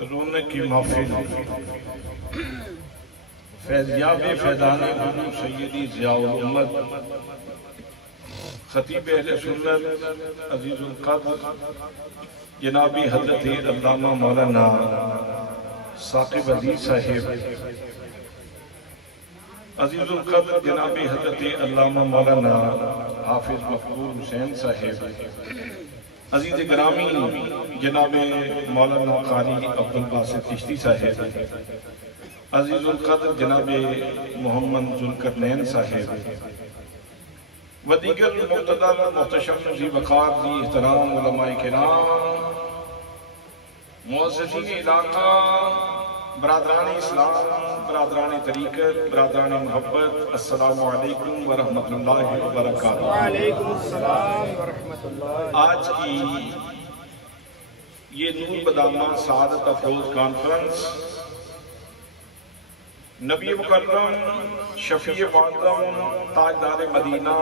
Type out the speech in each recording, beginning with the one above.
رونے کی محفل فیضیاب فیضان گرو سیدی ضیاء الامت خطیب اہل سنت عزیز القدر جنابی حضرت علامہ مولانا ثاقب علی صاحب، عزیز القدر جنابی حضرت علامہ مولانا حافظ مقبول حسین صاحب، عزیز گرامی جناب مولانا قاری عبدالباسط چشتی صاحب، عزیز القدر جناب محمد ذوالقرنین صاحب و دیگر مقتدر محتشم ذی وقار ذی احترام علماء کرام، معززین علاقہ، برادران اسلام، برادران طریقت، برادران محبت، السلام علیکم ورحمۃ اللہ وبرکاتہ۔ وعلیکم السلام ورحمۃ اللہ۔ آج کی یہ نور بدامہ سعادت افروز کانفرنس نبی مکرم، شفیع معظم، تاجدار مدینہ،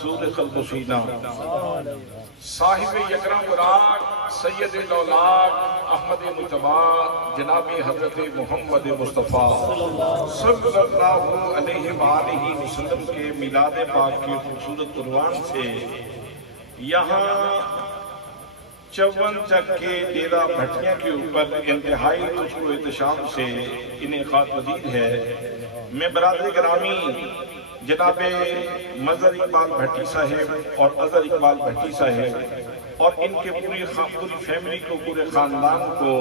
سود قلب و سینہ، صاحب یکرم براق، سید الاولاد، احمد مجتبی، جناب حضرت محمد مصطفیٰ صلی اللہ علیہ وآلہ وسلم کے میلاد پاک کے خوبصورت عنوان سے یہاں چون چک کے ڈیرہ بھٹیاں کے اوپر انتہائی خوشو و احتشام سے انعقاد پذیر ہے۔ میں برادر گرامی جناب مظہر اقبال بھٹی صاحب اور اظہر اقبال بھٹی صاحب اور ان کے پوری فیملی کو، پورے خاندان کو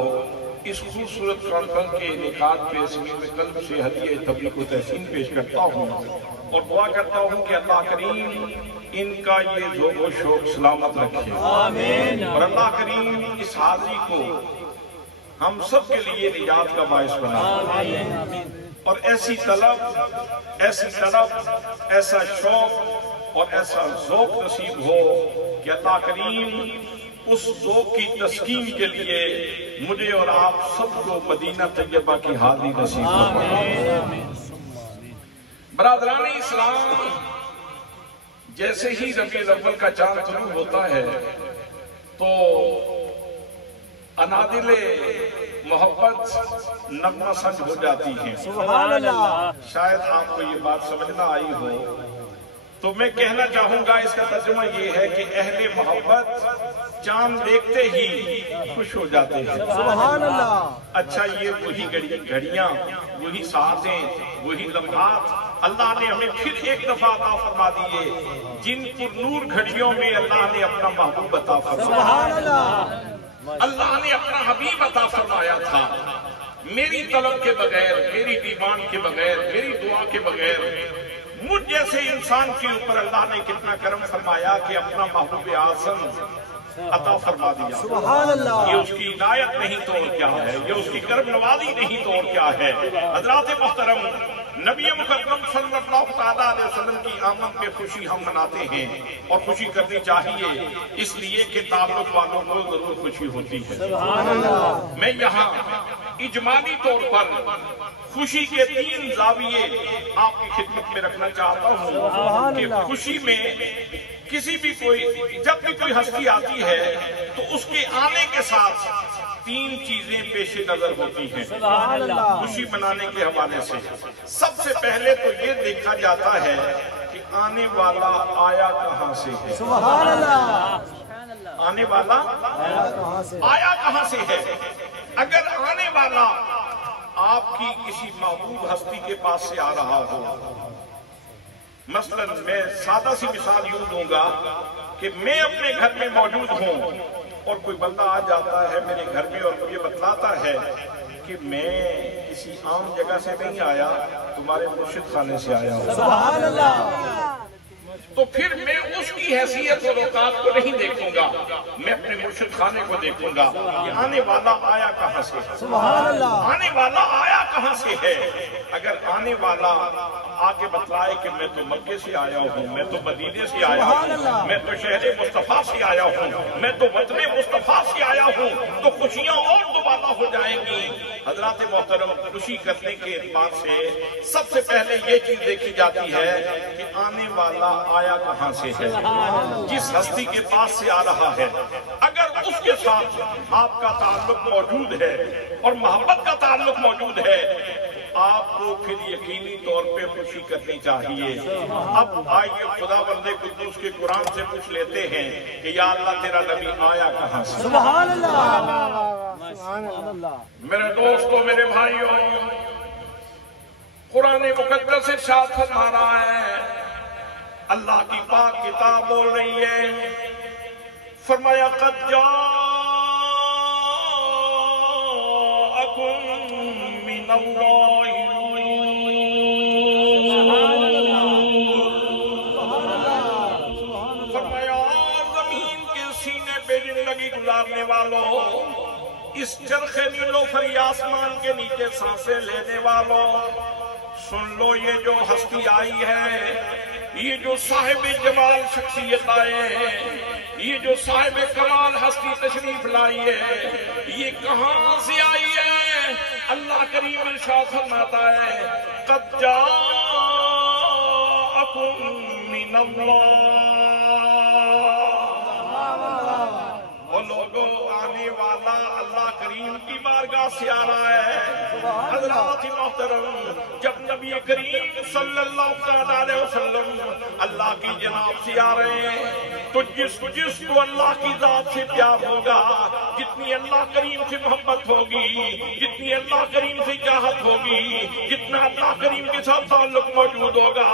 اس خوبصورت کانفرنس کے انعقاد پہ صمیم قلب سے ہدیہ تبریک و تحسین پیش کرتا ہوں اور دعا کرتا ہوں کہ اللہ کریم ان کا یہ ذوق و شوق سلامت رکھے آمین۔ اور اللہ کریم اس حاضری کو ہم سب کے لیے نجات کا باعث بنائے اور ایسی طلب، ایسا شوق اور ایسا ذوق نصیب ہو کہ اللہ کریم اس ذوق کی تسکین کے لیے مجھے اور آپ سب کو مدینہ طیبہ کی حاضری نصیب ہو۔ برادران اسلام، جیسے ہی ربیع الاول کا چاند طلوع ہوتا ہے تو انادل محبت نغمہ سنج ہو جاتی ہیں۔ سبحان اللہ۔ شاید آپ کو یہ بات سمجھنا آئی ہو تو میں کہنا چاہوں گا، اس کا ترجمہ یہ ہے کہ اہل محبت چاند دیکھتے ہی خوش ہو جاتے ہیں۔ سبحان اللہ۔ اچھا، یہ وہی گھڑیاں، وہی ساعتیں، وہی لمحات اللہ نے ہمیں پھر ایک دفعہ عطا فرما دیے جن پر نور گھڑیوں میں اللہ نے اپنا محبوب عطا فرمایا۔ سبحان اللہ۔ اللہ نے اپنا حبیب عطا فرمایا تھا۔ میری طلب کے بغیر، میری ڈیمانڈ کے بغیر، میری دعا کے بغیر مجھ جیسے انسان کے اوپر اللہ نے کتنا کرم فرمایا کہ اپنا محبوب اعظم عطا فرما دیا۔ سبحان اللہ۔ یہ اس کی عنایت نہیں تو اور کیا ہے، یہ اس کی کرم نوازی نہیں تو اور کیا ہے۔ حضرات محترم، نبی مکرم صلی اللہ علیہ وسلم کی آمد میں خوشی ہم مناتے ہیں اور خوشی کرنی چاہیے، اس لیے کہ تعلق والوں کو ضرور خوشی ہوتی ہے۔ سبحان اللہ۔ میں یہاں اجمالی طور پر خوشی کے 3 زاویے آپ کی خدمت میں رکھنا چاہتا ہوں کہ خوشی میں جب بھی کوئی ہستی آتی ہے تو اس کے آنے کے ساتھ 3 چیزیں پیش نظر ہوتی ہیں سبحان اللہ۔ خوشی منانے کے حوالے سے۔ سب سے پہلے تو یہ دیکھا جاتا ہے کہ آنے والا آیا کہاں سے ہے۔ سبحان اللہ۔ آنے والا آیا کہاں سے ہے۔ اگر آنے والا آپ کی کسی محبوب ہستی کے پاس سے آ رہا ہو، مثلا میں سادہ سی مثال یوں دوں گا کہ میں اپنے گھر میں موجود ہوں اور کوئی بندہ آ جاتا ہے میرے گھر میں اور مجھے بتلاتا ہے کہ میں کسی عام جگہ سے نہیں آیا، تمہارے مرشد خانے سے آیا ہوں، سبحان اللہ۔ تو پھر میں اس کی حیثیت اور اوقات کو نہیں دیکھوں گا، میں اپنے مرشد خانے کو دیکھوں گا کہ آنے والا آیا کہاں سے ہے۔ سبحان اللہ۔ آنے والا آیا کہاں سے ہے۔ اگر آنے والا آگے بتلائے کہ میں تو مکے سے آیا ہوں، میں تو مدینے سے آیا ہوں، میں تو شہر مصطفیٰ سے آیا ہوں، میں تو وطن مصطفیٰ سے آیا ہوں، تو خوشیاں اور دوبارہ ہو جائیں گی۔ حضرات محترم، خوشی کرنے کے اعتبار سے سب سے پہلے یہ چیز دیکھی جاتی ہے کہ آنے والا آیا کہاں سے ہے، جس ہستی کے پاس سے آ رہا ہے۔ اگر اس کے ساتھ آپ کا تعلق موجود ہے اور محبت کا تعلق موجود ہے، آپ کو پھر یقینی طور پہ خوشی کرنی چاہیے۔ اب آئیے خدا بندے قدوس کے قرآن سے پوچھ لیتے ہیں کہ یا اللہ تیرا نبی آیا کہاں سے؟ سبحان اللہ، سبحان اللہ۔ میرے دوستوں، میرے بھائیوں، قرآن مقدس سے ارشاد فرما رہا ہے، اللہ کی پاک کتاب بول رہی ہے، فرمایا قد جاءکم من اللہ نور، فرمایا زمین کے سینے پہ زندگی گزارنے والوں، اس چرخ نیلو فری آسمان کے نیچے سانسیں لینے والوں، سن لو یہ جو ہستی آئی ہے، یہ جو صاحب جمال شخصیت آئے ہیں، یہ جو صاحب کمال ہستی تشریف لائی ہے، یہ کہاں سے آئی ہے؟ اللہ کریم ارشاد فرماتا ہے قد جاءکم من اللہ، وہ لوگوں آنے والا اللہ کریم کی بارگاہ سے آ رہا ہے۔ حضرات محترم، جب نبی کریم صلی اللہ علیہ وسلم اللہ کی جناب سے آ رہے ہیں تو جس کو اللہ کی ذات سے پیار ہوگا، جتنی اللہ کریم سے محبت ہوگی، جتنی اللہ کریم سے چاہت ہوگی، جتنا اللہ کریم کے ساتھ تعلق موجود ہوگا،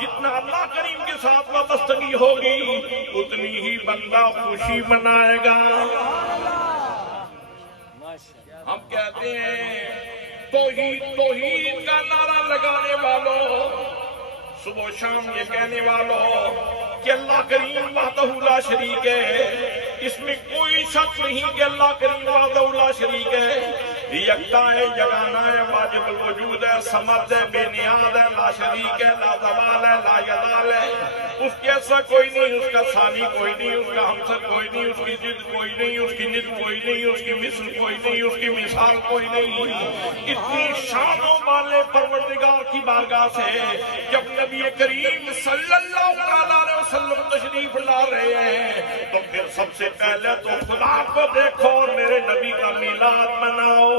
جتنا اللہ کریم کے ساتھ وابستگی ہوگی، اتنی ہی بندہ خوشی منائے گا۔ ہم کہتے ہیں توحید کا نعرہ لگانے والوں، صبح و شام یہ کہنے والوں کہ اللہ کریم وحدہ لا شریک ہے، اس میں کوئی شک نہیں کہ اللہ کریم وحدہ لا شریک ہے، یکتا ہے، یگانا ہے، واجب الوجود ہے، سمد ہے، بے نیاز ہے، لا شریک ہے، لا زوال ہے، لا یزال ہے، اس کے ایسا کوئی نہیں، اس کا ثانی کوئی نہیں، اس کا ہمسر کوئی نہیں، اس کی ضد کوئی نہیں، اس کی ند کوئی نہیں، اس کی مثل کوئی نہیں، اس کی مثال کوئی نہیں۔ اتنی شانوں والے پروردگار کی بارگاہ سے جب نبی کریم صلی اللہ علیہ وسلم تشریف لا رہے ہیں تو پھر سب سے پہلے تو خدا کو دیکھو اور میرے نبی کا میلاد مناؤ،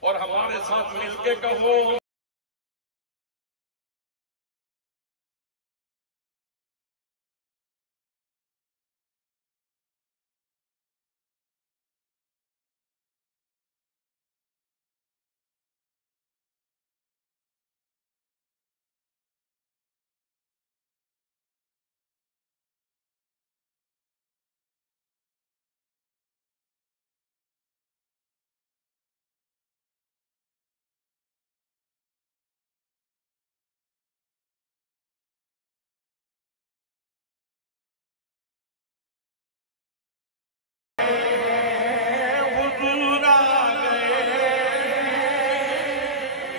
اور ہمارے ساتھ مل کے کہو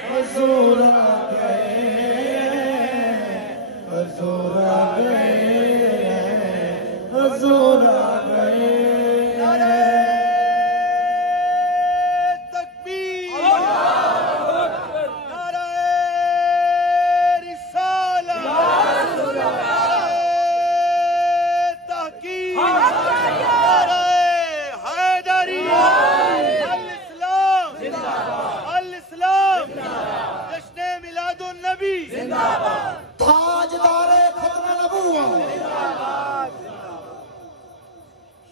حضور آ گئے، حضور آ گئے، حضور آ گئے۔ نعرہ تکبیر، نعرہ رسالت، نعرہ تحقیق، نعرہ حیدری، الاسلام، الاسلام، جشن میلاد النبی، تاجدار ختم نبوت۔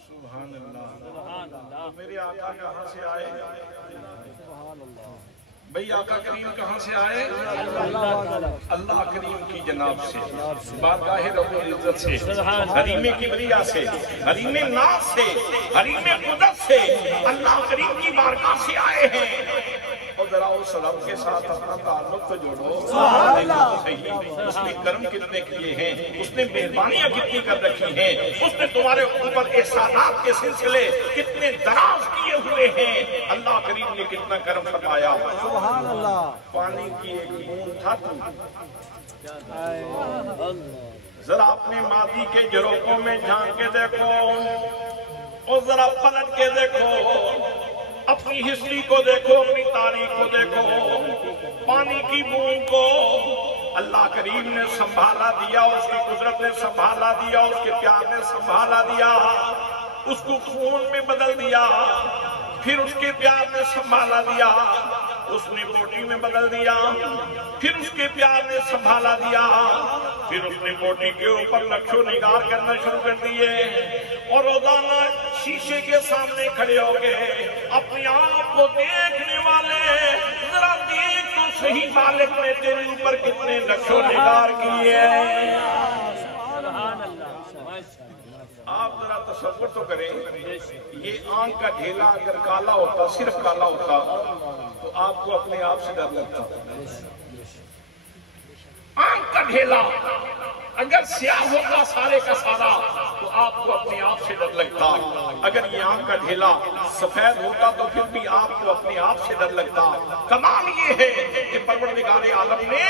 سبحان اللہ۔ میرے آقا کہاں سے آئے؟ بھئی آقا کریم کہاں سے آئے؟ اللہ کریم کی جناب سے، بارگاہ رب العزت سے، حریم کبریا سے، حریم ناز سے، حریم قدرت سے، اللہ کریم کی بارگاہ سے آئے ہیں۔ اور ذرا اس رب کے ساتھ اپنا تعلق تو جوڑو، اس نے کرم کتنے کیے ہیں، اس نے مہربانیاں کتنی کر رکھی ہیں، اس نے تمہارے اوپر احسانات کے سلسلے کتنے دراز کیے ہوئے ہیں، اللہ کریم نے کتنا کرم فرمایا۔ سبحان اللہ۔ پانی کی ایک بوند تھا تو ذرا اپنے ماضی کے جھروکوں میں جھانک کے دیکھو اور ذرا پلٹ کے دیکھو، اپنی ہسٹری کو دیکھو، اپنی تاریخ کو دیکھو، پانی کی بوند کو اللہ کریم نے سنبھالا دیا، اس کی قدرت نے سنبھالا دیا، اس کے پیار نے سنبھالا دیا، اس کو خون میں بدل دیا، پھر اس کے پیار نے سنبھالا دیا، اس نے بوٹی میں بدل دیا، پھر اس کے پیار نے سنبھالا دیا، پھر اس نے بوٹی کے اوپر نقش و نگار کرنا شروع کر دیے، اور روزانہ شیشے کے سامنے کھڑے ہو گئے، اپنے آپ کو دیکھنے والے ذرا دیکھ تو صحیح مالک نے تیرے اوپر کتنے نقش و نگار کیے ہیں۔ آپ ذرا تصور تو کریں، یہ آنکھ کا ڈھیلا اگر کالا ہوتا، صرف کالا ہوتا تو آپ کو اپنے آپ سے ڈر لگتا۔ آنکھ کا ڈھیلا اگر سیاہ ہوتا سارے کا سارا تو آپ کو اپنے آپ سے ڈر لگتا، اگر یہ آنکھ کا ڈھیلا سفید ہوتا تو پھر بھی آپ کو اپنے آپ سے ڈر لگتا۔ کمال یہ ہے کہ پروردگار عالم نے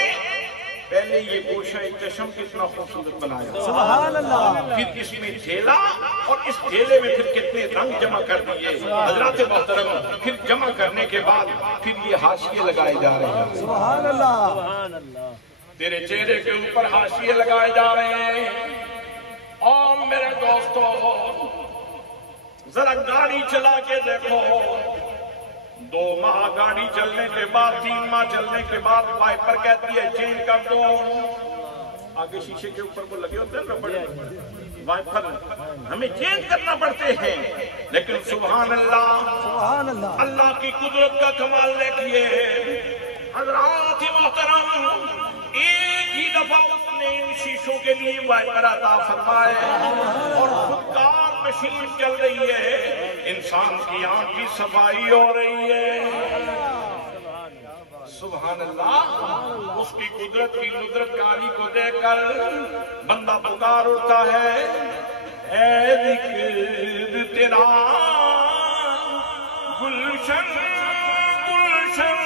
پہلے یہ گوشہ چشم کتنا خوبصورت بنایا، سبحان اللہ، پھر اس میں ڈھیلا، اور اس ڈھیلے میں پھر کتنے رنگ جمع کر دیے حضرات محترم، پھر جمع کرنے کے بعد پھر یہ حاشیے لگائے جا رہے ہیں۔ سبحان اللہ، تیرے چہرے کے اوپر حاشیے لگائے جا رہے ہیں۔ اور میرے دوستو ذرا گاڑی چلا کے دیکھو، 2 ماہ گاڑی چلنے کے بعد، 3 ماہ چلنے کے بعد وائپر کہتی ہے چینج کر دو، آگے شیشے کے اوپر وہ لگے ہوتے ہیں نا بڑے وائپر، ہمیں چینج کرنا پڑتے ہیں، لیکن سبحان اللہ، سبحان اللہ، اللہ کی قدرت کا کمال دیکھیے حضرات محترم، ایک ہی دفعہ اس نے ان شیشوں کے لیے وائپر عطا فرمائے، اور خودکار مشین چل رہی ہے، انسان کی آنکھ کی صفائی ہو رہی ہے۔ سبحان اللہ، اس کی قدرت کی ندرت کاری کو دیکھ کر بندہ پکار اٹھتا ہے، اے ذکر تیرا گلشن گلشن،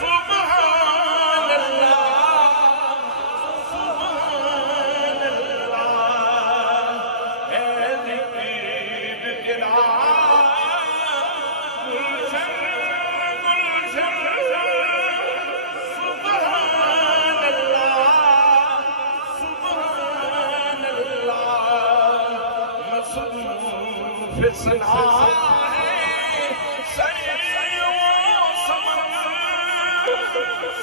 سبحان اللہ سبحان اللہ، اے ذکر تیرا گلشن گلشن، سبحان اللہ سبحان اللہ، مصروف ثنا ہے سعی و سمن،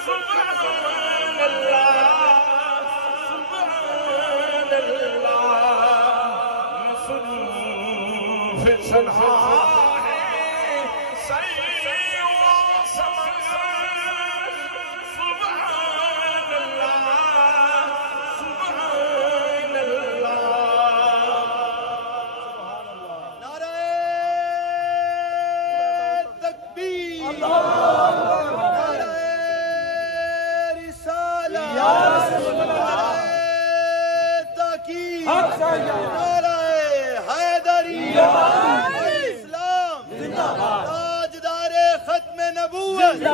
سبحان اللہ سبحان اللہ، مصروف ثنا ہے سعی و سمن، سبحان اللہ سبحان اللہ۔ نعرہ تکبیر، نعرہ رسالہ، نعرہ تاکید، نعرہ حیدری، اسلام، تاجدار ختم نبوت۔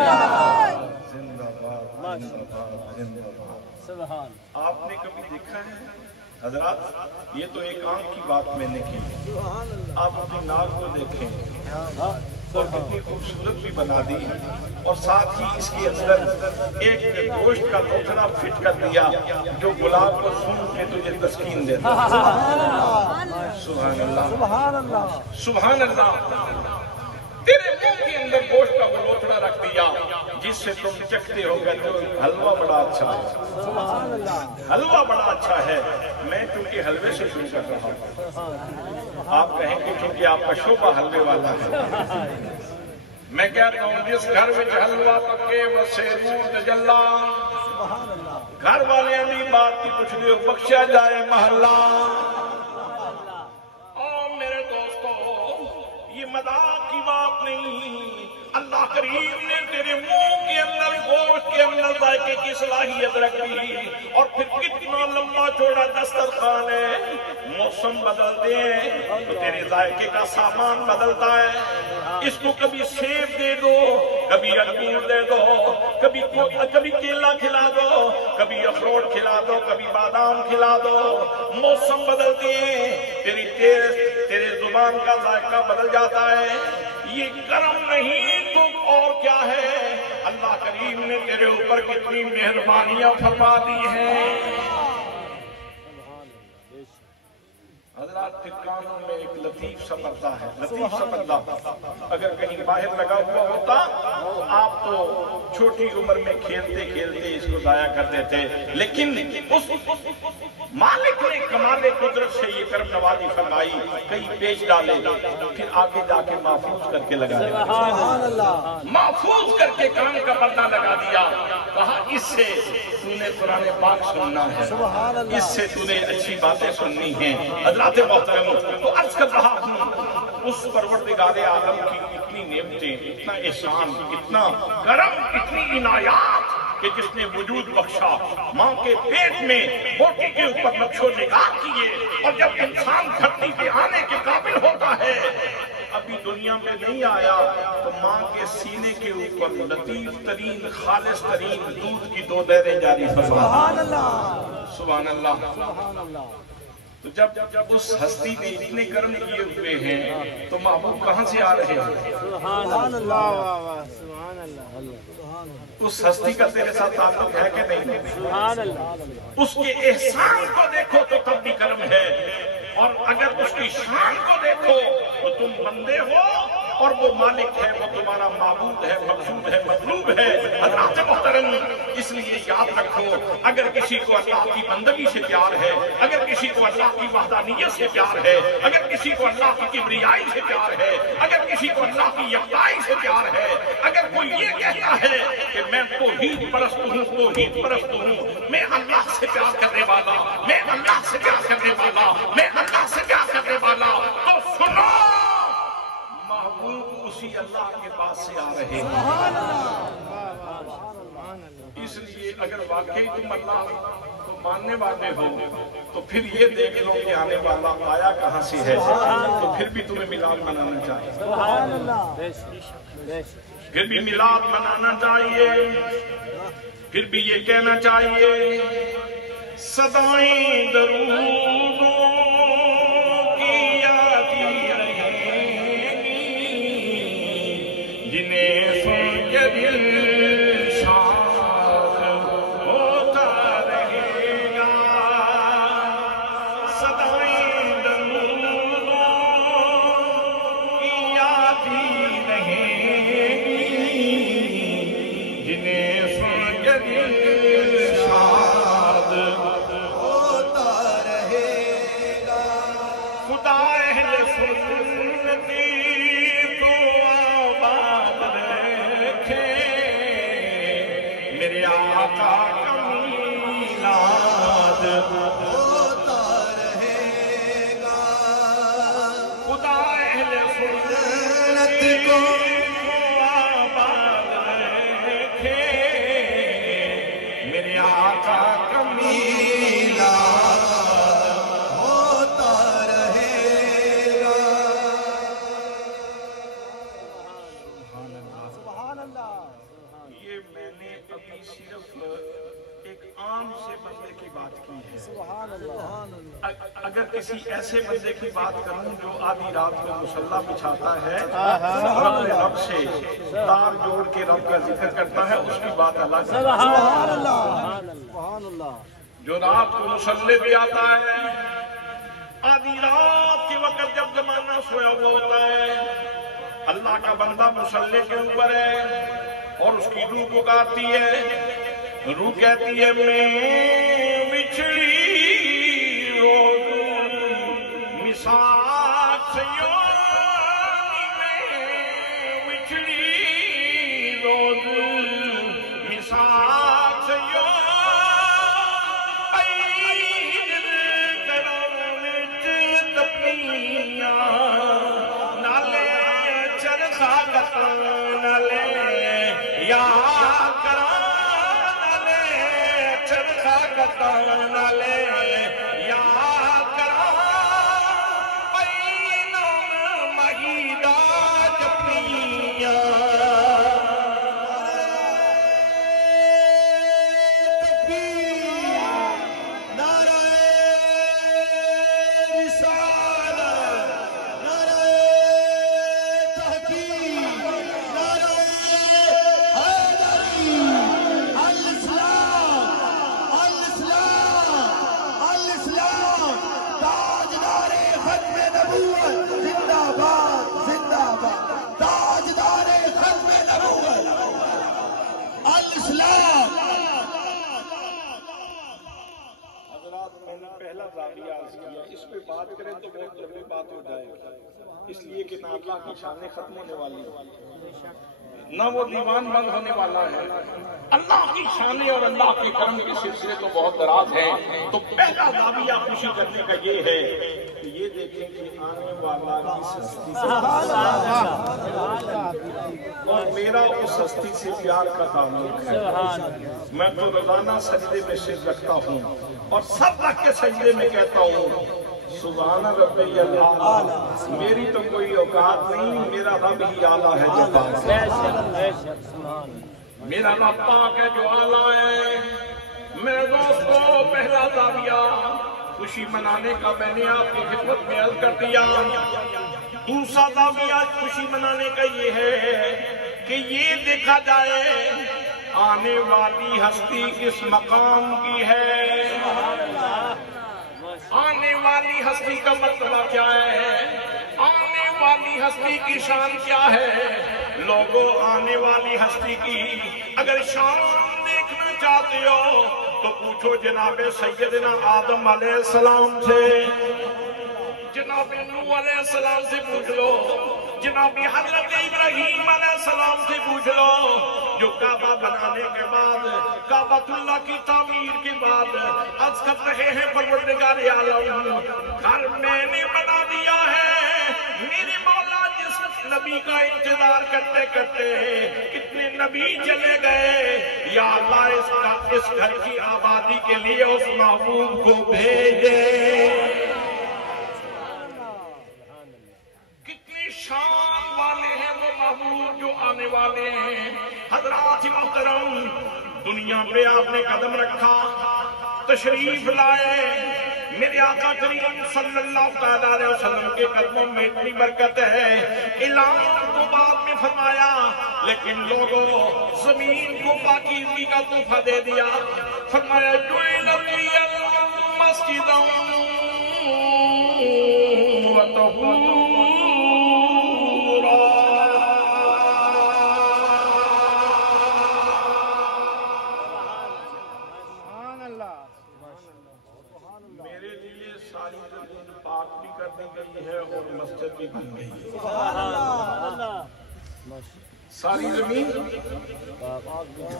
آپ نے کبھی دیکھا ہے حضرات، یہ تو ایک آنکھ کی بات میں نے کی، آپ اپنی ناک کو دیکھیں اور کتنی خوبصورت بھی بنا دی، اور ساتھ ہی اس کے اندر ایک گوشت کا ٹوکرا فٹ کر دیا جو گلاب کو سونگھ کے تجھے تسکین دیتا۔ سبحان اللہ سبحان اللہ، سبحان اللہ، تیرے منہ کے اندر گوشت کا وہ لوتڑا رکھ دیا جس سے تم چکھتے ہو گئے تو حلوہ بڑا اچھا ہے، سبحان اللہ، حلوہ بڑا اچھا ہے۔ میں چونکہ حلوے سے شروع کر رہا ہوں، آپ کہیں گے کیونکہ آپ کا شعبہ حلوے والا ہے، میں کہتا ہوں جس گھر میں حلوہ پکے وسے نور تجلا، گھر والے نہیں بات کی کچھ نہیں بخشا جائے محلہ۔ اور میرے دوستو یہ مذاق کی بات نہیں، اللہ کریم نے تیرے منہ کے اندر گوشت کے اندر ذائقے کی صلاحیت رکھ دی، اور پھر کتنا لمبا چوڑا دسترخوان ہے، موسم بدلتے ہیں تو تیرے ذائقے کا سامان بدلتا ہے، اس کو کبھی سیب دے دو، کبھی انگور دے دو، کبھی کیلا کھلا دو، کبھی اخروٹ کھلا دو، کبھی بادام کھلا دو، موسم بدلتے ہیں، تیری زبان کا ذائقہ بدل جاتا ہے۔ یہ کرم نہیں تو اور کیا ہے؟ اللہ کریم نے تیرے اوپر کتنی مہربانیاں فرما دی ہیں۔ حضرات ٹھکانوں میں ایک لطیف سا پردہ ہے، لطیف سا پردہ اگر کہیں باہر لگا ہوا ہوتا تو آپ تو چھوٹی عمر میں کھیلتے کھیلتے اس کو ضائع کر دیتے، لیکن اس مالک نے کمال قدرت سے یہ کرم نوازی فرمائی، کئی پیچ ڈالے پھر آگے جا کے محفوظ کر کے لگا دیا، محفوظ کر کے کان کا پردہ لگا دیا، کہا اس سے تو نے قرآن پاک سننا ہے، اس سے تو نے اچھی باتیں سننی ہیں۔ حضرات محترم، تو عرض کر رہا ہوں اس پروردگار عالم کی اتنی نعمتیں، اتنا احسان، اتنا کرم، اتنی عنایات کہ جس نے وجود بخشا، ماں کے پیٹ میں بوٹی کے اوپر نقش و نگار کیے، اور جب انسان دھرتی پہ آنے کے قابل ہوتا ہے، ابھی دنیا میں نہیں آیا تو ماں کے سینے کے اوپر لطیف ترین خالص ترین دودھ کی 2 لہریں جاری فرما۔ سبحان اللہ، سبحان اللہ۔ تو جب اس ہستی نے اتنے کرم کیے ہوئے ہیں تو محبوب کہاں سے آ رہے ہیں؟ سبحان اللہ، سبحان اللہ۔ اس ہستی کا تیرے ساتھ تعلق ہے کہ نہیں؟ سبحان اللہ۔ اس کے احسان کو دیکھو تو تب بھی کرم ہے، اور اگر اس کی شان کو دیکھو تو تم بندے ہو اور وہ مالک ہے، وہ تمہارا معبود ہے، مقصود ہے، مطلوب ہے۔ حضرات محترم، اس لیے یاد رکھو، اگر کسی کو اللہ کی بندگی سے پیار ہے، اگر کسی کو اللہ کی وحدانیت سے پیار ہے، اگر کسی کو اللہ کی کبریائی سے پیار ہے، اگر کسی کو اللہ کی یکتائی سے پیار ہے، اگر کوئی یہ کہتا ہے کہ میں توحید پرست ہوں، توحید پرست ہوں، میں اللہ سے پیار کرنے والا، میں اللہ سے پیار کرنے والا، میں اللہ سے پیار کرنے والا، تو سنو، محبوب اسی اللہ کے پاس سے آ رہے ہیں۔ اس لیے اگر واقعی تم اللہ کو ماننے والے ہو تو پھر یہ دیکھ لو کہ آنے والا آیا کہاں سے ہے، تو پھر بھی تمہیں میلاد منانا چاہیے، پھر بھی میلاد منانا چاہیے، پھر بھی یہ کہنا چاہیے صدائیں درودوں کی آتی رہیں گی، جنہیں سن کے دل شاد ہوتا رہے گا، صدائیں درودوں کی آتی رہیں گی، جنہیں سن کے دل شاد ہوتا رہے گا۔ خدا اہل سنتی کو آباد رکھے، میرے آقا کا میلاد ہوتا رہے گا۔ خدا اہل سنتی کو آباد رکھے، میرے آقا کا میلاد ہوتا رہے گا۔ سبحان اللہ۔ یہ میں نے ابھی صرف ایک عام سے بندے کی بات کی ہے، سبحان اللہ۔ اگر کسی ایسے بندے کی بات کروں جو آدھی رات کو مصلی بچھاتا ہے، رب سے تار جوڑ کے رب کا ذکر کرتا ہے، اس کی بات الگ ہے۔ سبحان اللہ، سبحان اللہ۔ جو رات کو مصلی بھی آتا ہے، آدھی رات کے وقت جب زمانہ سویا ہوا ہوتا ہے، اللہ کا بندہ مصلی کے اوپر ہے اور اس کی روح پکارتی ہے، روح کہتی ہے میں بچھڑی روز مساق سے یونی میں، بچھڑی روز مساق سے یونی کرم تپنیاں نالے چرخا قتل نالے یا کرم نالے چرخا بات کریں تو بہت لمبی بات ہو جائے گی، اس لیے کہ نہ اللہ کی شانیں ختم ہونے والی نہ وہ دیوان بند ہونے والا ہے۔ اللہ کی شانیں اور اللہ کے کرم کے سلسلے تو بہت دراز ہیں۔ تو پہلا دعویٰ خوشی کرنے کا یہ ہے کہ یہ دیکھیں کہ آنے والا کس ہستی سے اور میرا اس ہستی سے پیار کا تعلق ہے۔ میں تو روزانہ سجدے میں سر رکھتا ہوں اور سب رکھ کے سجدے میں کہتا ہوں سبحان ربی الاعلی، میری تو کوئی اوقات نہیں، میرا رب ہی اعلیٰ ہے جو پاک ہے، میرا رب پاک ہے جو اعلیٰ ہے۔ میرے دوستو پہلا دعویٰ خوشی منانے کا میں نے آپ کی خدمت میں عرض کر دیا۔ دوسرا دعویٰ خوشی منانے کا یہ ہے کہ یہ دیکھا جائے آنے والی ہستی کس مقام کی ہے۔ آنے والی ہستی کا مطلب کیا ہے؟ آنے والی ہستی کی شان کیا ہے؟ لوگوں آنے والی ہستی کی اگر شان دیکھنا چاہتے ہو تو پوچھو جناب سیدنا آدم علیہ السلام سے، جناب نوح علیہ السلام سے پوچھ لو، جناب حضرت ابراہیم علیہ السلام سے پوچھ لو، جو کعبہ بنانے کے بعد، کعبۃ اللہ کی تعمیر کے بعد عرض کر رہے ہیں پروردگار عالم گھر میں نے بنا دیا ہے۔ میرے مولا جس نبی کا انتظار کرتے کرتے کتنے نبی چلے گئے، یا اللہ اس گھر کی آبادی کے لیے اس محبوب کو بھیجے۔ شان والے ہیں وہ محبوب جو آنے والے ہیں۔ حضرات محترم، دنیا پہ آپ نے قدم رکھا، تشریف لائے، میرے آقا کریم صلی اللہ علیہ وسلم کے قدموں میں اتنی برکت ہے۔ اعلان کو بعد میں فرمایا، لیکن لوگوں زمین کو پاکیزگی کا تحفہ دے دیا۔ فرمایا جُعِلَ لِيَ الْمَسْجِدَ وَطَهُورًا۔ میرے لیے ساری زمین پاک بھی کر دی گئی ہے اور مسجد بھی بن گئی ہے۔ ساری زمین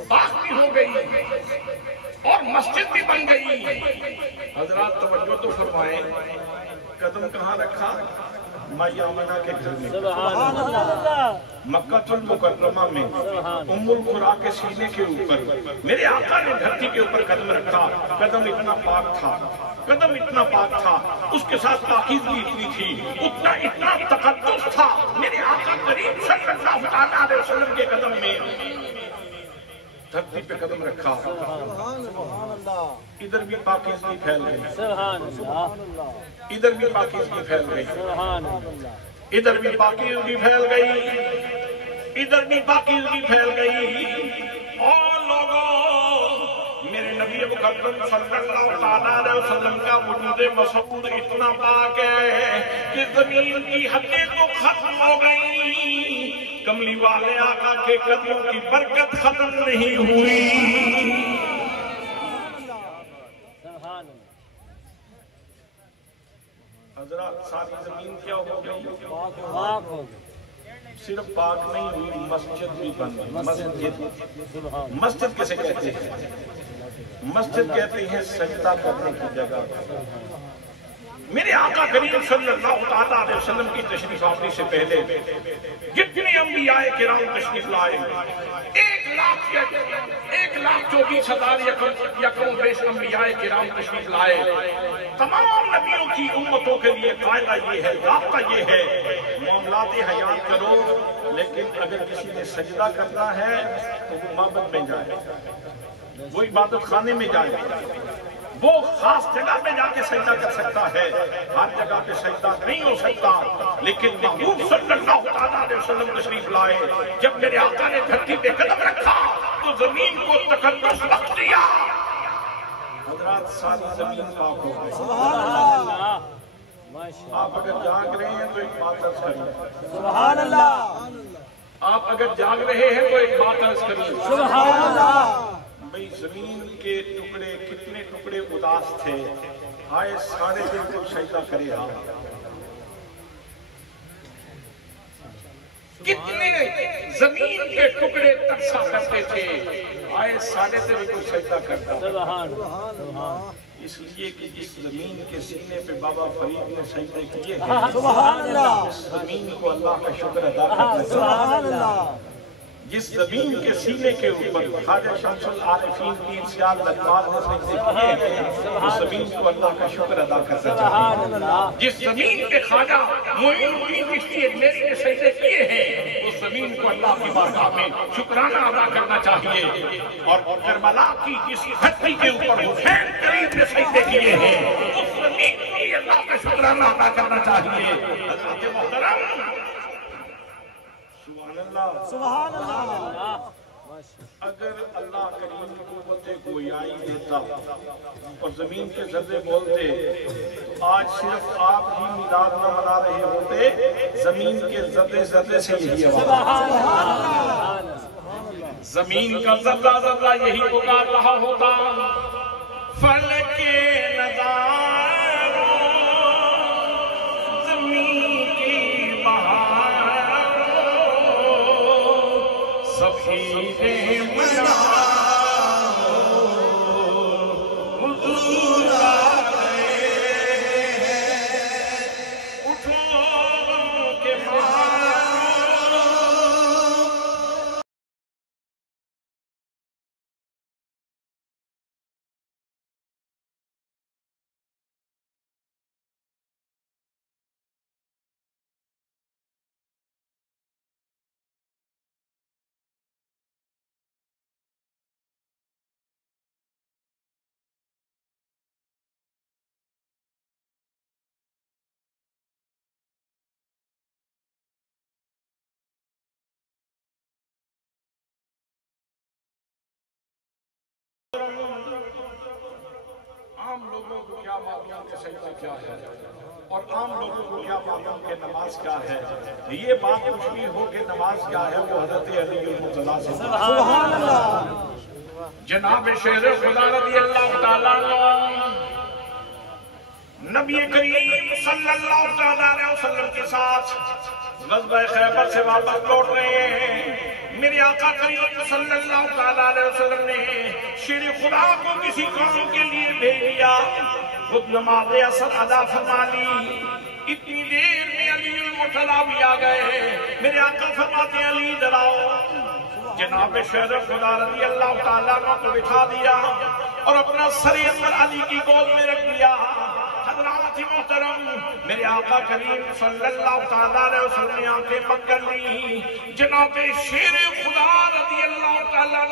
پاک بھی ہو گئی اور مسجد بھی بن گئی۔ حضرات توجہ تو فرمائیں، قدم کہاں رکھا؟ مائی آمنہ کے گھر میں، مکہ المکرمہ میں، ام القریٰ کے سینے کے اوپر میرے آقا نے دھرتی کے اوپر قدم رکھا۔ قدم اتنا پاک تھا، قدم اتنا پاک تھا، اس کے ساتھ پاکیزگی اتنی تھی، اتنا تقدس تھا میرے آقا کریم صلی اللہ علیہ وسلم کے قدم میں۔ دھرتی پہ قدم رکھا، ادھر بھی پاکیزگی پھیل گئی، ادھر بھی پاکیزگی پھیل گئی، ادھر بھی پاکیزگی پھیل گئی، ادھر بھی پاکیزگی پھیل گئی۔ اور لوگوں، میرے نبی مکرم صلی اللہ علیہ وسلم کا وجود مسعود اتنا پاک ہے کہ زمین کی حدیں تو ختم ہو گئی، کملی والے آقا کے قدموں کی برکت ختم نہیں ہوئی۔ حضرات ساری زمین کیا ہو گئی؟ صرف پاک نہیں ہوئی، مسجد بھی بن گئی۔ مسجد کسے کہتے ہیں؟ مسجد کہتے ہیں سجدہ کرنے کی جگہ۔ میرے آقا کریم صلی اللہ علیہ وسلم کی تشریف آوری سے پہلے جتنے انبیاء کرام تشریف لائے، 1,24,000 یکم بیش انبیاء کرام تشریف لائے۔ تمام نبیوں کی امتوں کے لیے قاعدہ یہ ہے، ضابطہ یہ ہے، معاملات حیات کرو، لیکن اگر کسی نے سجدہ کرنا ہے تو وہ معبد میں جائے، وہ عبادت خانے میں جائے، وہ خاص جگہ پہ جا کے سجدہ کر سکتا ہے، ہر جگہ پہ سجدہ نہیں ہو سکتا۔ لیکن محبوب صلی اللہ علیہ وسلم تشریف لائے، جب میرے آقا نے دھرتی پہ قدم رکھا تو زمین کو تقدس بخش دیا۔ حضرات ساری زمین پاک ہو گئی۔ آپ اگر جاگ رہے ہیں تو ایک بات عرض کریں، سبحان اللہ۔ آپ اگر جاگ رہے ہیں تو ایک بات عرض کریں، سبحان اللہ۔ بھئی زمین کے ٹکڑے، کتنے ٹکڑے اداس تھے، آئے ساڑھے دن کو سجدہ کرے ہاں کتنے زمین کے ٹکڑے ترسا کرتے تھے آئے ساڑھے دن کو سجدہ کرتا اس لیے کہ جس زمین کے سینے پہ بابا فرید نے سجدے کیے ہیں سبحان اللہ اس زمین کو اللہ کا شکر ادا کرنا سبحان اللہ جس زمین کے سینے کے اوپر خواجہ شمس العارفین پیر سیال لقبال نے سجدے کیے ہیں اس زمین کو اللہ کا شکر ادا کرنا چاہیے جس زمین پہ خواجہ معین الدین چشتی اجمیری نے سجدے کیے ہیں اس زمین کو اللہ کی بارگاہ میں شکرانہ ادا کرنا چاہیے اور کربلا کی جس دھرتی کے اوپر حسین قریب نے سجدے کیے ہیں اس زمین کو بھی اللہ کا شکرانہ ادا کرنا چاہیے حضرت محترم سبحان اللہ اگر اللہ کریم قوت گویائی دیتا اور زمین کے ذرے بولتے تو آج صرف آپ ہی میلاد نہ منا رہے ہوتے زمین کے ذرے سے یہی آواز زمین کا ذرہ یہی پکار رہا ہوتا فلک نظاروں زمین کی سفیدے منا حضور آئے اٹھو کے عام لوگوں کو کیا معلوم کہ سجدہ کیا ہے اور عام لوگوں کو کیا معلوم کہ نماز کیا ہے یہ بات مشکل ہو کہ نماز کیا ہے وہ حضرت علی المرتضیٰ سے سبحان اللہ جناب شیر خدا رضی اللہ تعالیٰ نبی کریم صلی اللہ علیہ وسلم کے ساتھ غزوہ خیبر سے واپس لوٹ رہے ہیں میرے آقا کریم صلی اللہ علیہ وسلم نے شیر خدا کو کسی کام کے لیے بھیج دیا خود نماز اثر ادا فرما لی اتنی دیر میں علی المرتضیٰ بھی آ گئے میرے آقا فرماتے ہیں علی دلاؤ جناب شیر خدا رضی اللہ تعالیٰ کو بٹھا دیا اور اپنا سر اثر علی کی گود میں رکھ دیا حضرات محترم میرے آقا کریم صلی اللہ علیہ وسلم نے آنکھیں بند کر لی جناب شیر خدا رضی اللہ تعالیٰ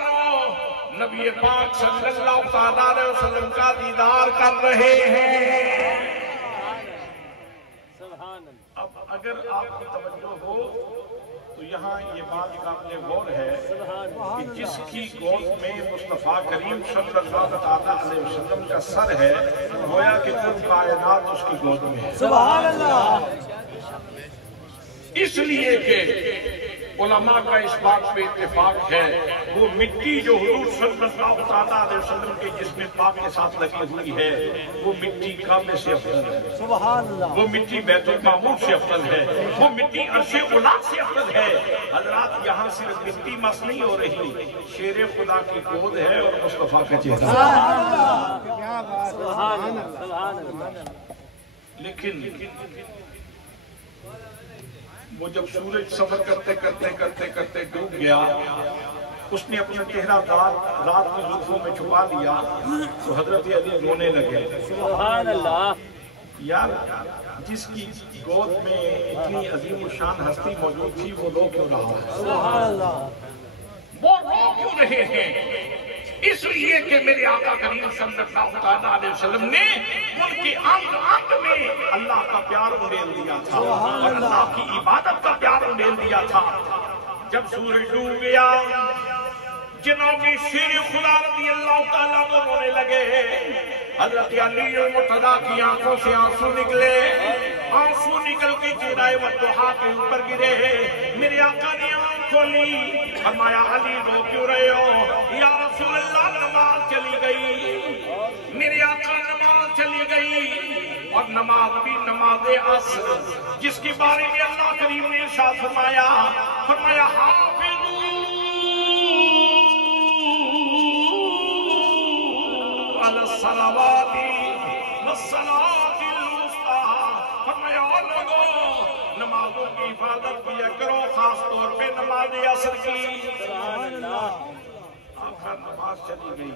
نبی پاک صلی اللہ علیہ وسلم کا دیدار کر رہے ہیں اب اگر آپ کی توجہ ہو تو یہاں یہ بات قابل غور ہے کہ جس کی گود میں مصطفیٰ کریم صلی اللہ علیہ وسلم کا سر ہے گویا کہ کل کائنات اس کی گود میں ہے سبحان اللہ اس لیے کہ علماء کا اس بات پہ اتفاق ہے وہ مٹی جو حضور صلی اللہ علیہ وسلم کے جسم پاک کے ساتھ لگی ہوئی ہے وہ مٹی کعبے سے افضل ہے سبحان اللہ وہ مٹی بیت المعمور سے افضل ہے وہ مٹی عرش خدا سے افضل ہے حضرات یہاں صرف مٹی مس نہیں ہو رہی شیر خدا کی گود ہے اور مصطفیٰ کا چہرہ لیکن وہ جب سورج سفر کرتے ڈوب گیا اس نے اپنا چہرہ رات کی زلفوں میں چھپا لیا تو حضرت علی رونے لگے سبحان اللہ یار جس کی گود میں اتنی عظیم الشان ہستی موجود تھی وہ رو کیوں رہا ہے سبحان اللہ وہ رو کیوں رہے ہیں اس لیے کہ میرے آقا کریم صلی اللہ علیہ وسلم نے ان کے انگ میں اللہ کا پیار انڈیل دیا تھا اور اللہ کی عبادت کا پیار انڈیل دیا تھا جب سورج ڈوب گیا جناب شیر خدا رضی اللہ تعالیٰ کو رونے لگے حضرت علی المرتضیٰ کی آنکھوں سے آنسو نکلے آنسو نکل کے چہرہ والضحیٰ کے اوپر گرے میرے آقا نے آنکھ کھولی فرمایا علی رو کیوں رہے ہو یا رسول اللہ نماز چلی گئی میرے آقا نماز چلی گئی اور نماز بھی نماز عصر، جس کے بارے میں اللہ کریم نے ارشاد فرمایا حافظوا علی الصلوات والصلاۃ الوسطی، فرمایا لوگوں نمازوں کی حفاظت کیا کرو، خاص طور پہ نماز عصر کی۔ آخر نماز چلی گئی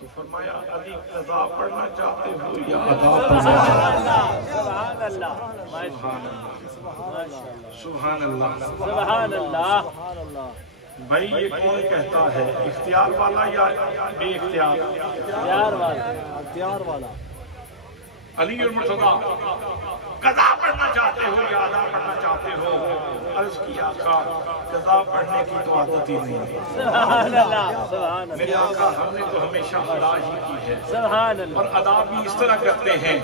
تو فرمایا علی قضا پڑھنا چاہتے ہو یا ادا پڑھنا چاہتے ہو؟ سبحان اللہ، سبحان اللہ، سبحان اللہ۔ بھائی یہ کون کہتا ہے، اختیار والا یا بے اختیار؟ اختیار والا۔ علی المرتضیٰ قضا پڑھنا چاہتے ہو یا ادا پڑھنا چاہتے ہو؟ عرض کیا آقا قضا پڑھنے کی تو عادت ہی نہیں ہے۔ سبحان اللہ، سبحان اللہ۔ میرے آقا ہم نے تو ہمیشہ ادا ہی کی ہے، سبحان اللہ۔ اور ادا بھی اس طرح کرتے ہیں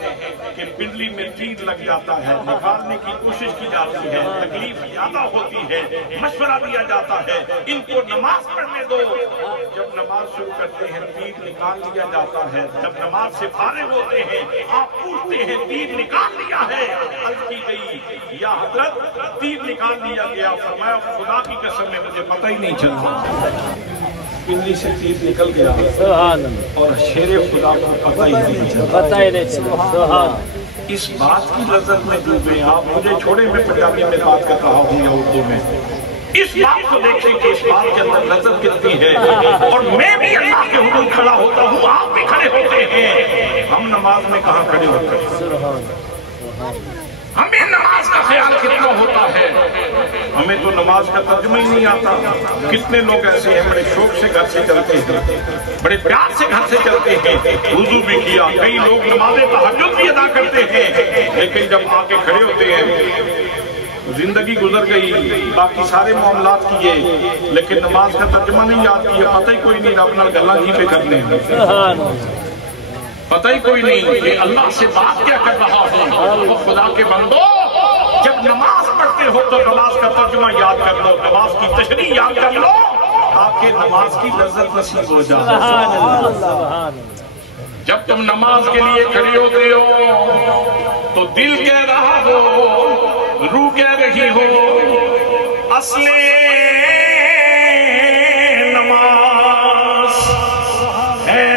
کہ بجلی میں تیر لگ جاتا ہے، نکالنے کی کوشش کی جاتی ہے، تکلیف زیادہ ہوتی ہے، مشورہ دیا جاتا ہے ان کو نماز پڑھنے دو۔ جب نماز شروع کرتے ہیں تیر نکال لیا جاتا ہے، جب نماز سے فارغ ہوتے ہیں آپ پوچھتے ہیں تیر نکال لیا ہے؟ عرض کی گئی یا حضرت تیر نکال لیا گیا، فرمایا خدا کی قسم میں مجھے پتہ ہی نہیں چلا، پنڈلی سے تیر نکل گیا سبحان اللہ، اور شیر خدا کو پتہ ہی نہیں چلا۔ پتہ ہی نہیں چلا۔ سبحان اس بات کی لذت میں ڈوبے آپ، مجھے چھوڑے میں پنجابی میں بات کر رہا ہوں یا اردو میں، اس بات کو دیکھیں کہ اس بات کے اندر لذت کتنی ہے۔ اور میں بھی اللہ کے حضور کھڑا ہوتا ہوں، آپ بھی کھڑے ہوتے ہیں، ہم نماز میں کہاں کھڑے ہوتے ہیں؟ ہمیں نماز کا خیال کتنا ہوتا ہے؟ ہمیں تو نماز کا ترجمہ ہی نہیں آتا۔ کتنے لوگ ایسے ہیں بڑے شوق سے گھر سے چلتے ہیں، بڑے پیار سے گھر سے چلتے ہیں، وضو بھی کیا، کئی لوگ نماز تہجد بھی ادا کرتے ہیں، لیکن جب آ کے کھڑے ہوتے ہیں زندگی گزر گئی، باقی سارے معاملات کیے، لیکن نماز کا ترجمہ نہیں یاد کیا، پتہ ہی کوئی نہیں اپنا گلا ہی پہ کرنے ہیں، پتہ ہی کوئی نہیں کہ اللہ سے بات کیا کر رہا ہوں۔ وہ خدا کے بندو جب نماز پڑھتے ہو تو نماز کا ترجمہ یاد کر لو، نماز کی تشریح یاد کر لو تاکہ نماز کی لذت نصیب ہو جائے۔ جب تم نماز کے لیے کھڑی ہوتے ہو تو دل کہہ رہا ہو، روح کہہ رہی ہو، اصل نماز ہے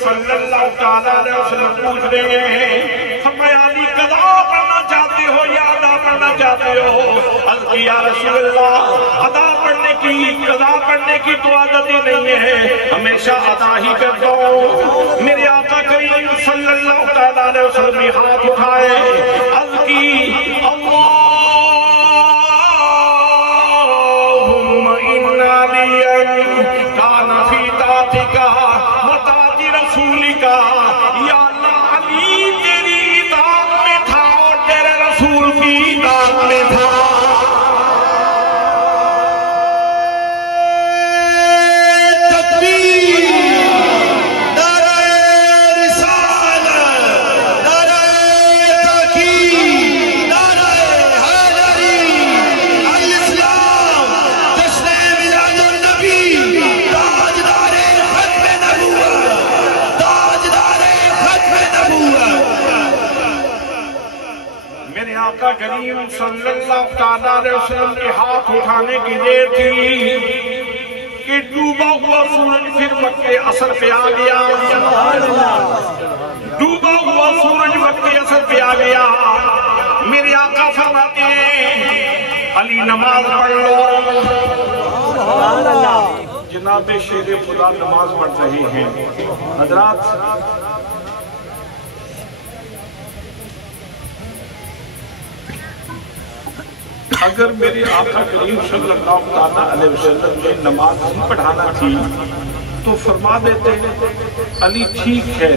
صلی اللہ تعالیٰ علیہ وسلم پوچھ رہے ہیں، فرمایا علی قضا پڑھنا چاہتے ہو یا ادا پڑھنا چاہتے ہو؟ عرض کی یا رسول اللہ ادا پڑھنے کی، قضا پڑھنے کی تو عادت ہی نہیں ہے، ہمیشہ ادا ہی کرتا ہوں۔ میرے آقا کریم صلی اللہ تعالیٰ علیہ وسلم نے ہاتھ اٹھائے، عرض کی اللہم ان علیاً کان فی طاعتک رسولی کا، یا اللہ علی تیری اطاعت میں تھا اور تیرے رسول کی اطاعت میں تھا۔ آقا کریم صلی اللہ تعالیٰ علیہ وسلم کے ہاتھ اٹھانے کی دیر تھی کہ ڈوبا ہوا سورج پھر وقت عصر پہ آ گیا، ڈوبا ہوا سورج وقت عصر پہ آ گیا۔ میرے آقا فرماتے ہیں علی نماز پڑھ لو، جناب شیر خدا نماز پڑھ رہے ہیں حضرات. اگر میرے آقا کریم صلی اللہ علیہ وسلم نے نماز نہیں پڑھانا تھی تو فرما دیتے علی ٹھیک ہے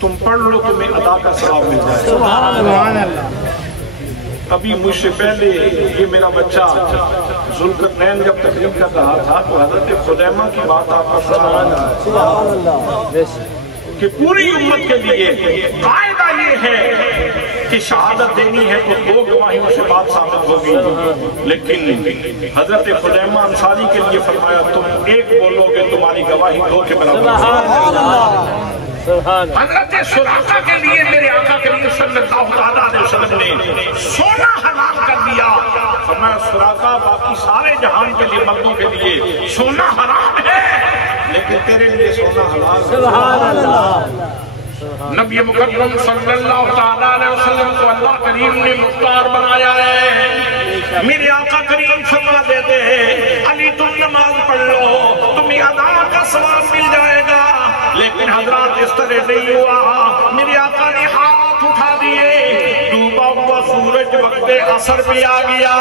تم پڑھ لو تمہیں ادا کا ثواب مل جائے. سبحان اللہ. ابھی مجھ سے پہلے یہ میرا بچہ ذوالقرنین جب تقریر کر رہا تھا تو حضرت خزیمہ کی بات آپ کو سبحان اللہ کہ پوری امت کے لیے قاعدہ یہ ہے کہ شہادت دینی ہے تو 2 گواہیوں سے بات ثابت ہوگی. لیکن حضرت خزیمہ انصاری کے لیے فرمایا تم 1 بولو گے تمہاری گواہی 2 کے برابر. حضرت سراقہ کے لیے میرے آقا کریم صلی اللہ علیہ وسلم نے سونا حلال کر دیا. فرمایا سراقہ باقی سارے جہان کے لیے مردوں کے لیے سونا حرام ہے لیکن تیرے لیے سونا حلال. سبحان اللہ. نبی مکرم صلی اللہ علیہ وسلم کو اللہ کریم نے مختار بنایا ہے. میرے آقا کریم فرما دیتے ہیں علی تم نماز پڑھ لو تمہیں ادا کا ثواب مل جائے گا. لیکن حضرات اس طرح نہیں ہوا. میرے آقا نے ہاتھ اٹھا دیے ڈوبا ہوا سورج وقت عصر بھی آ گیا.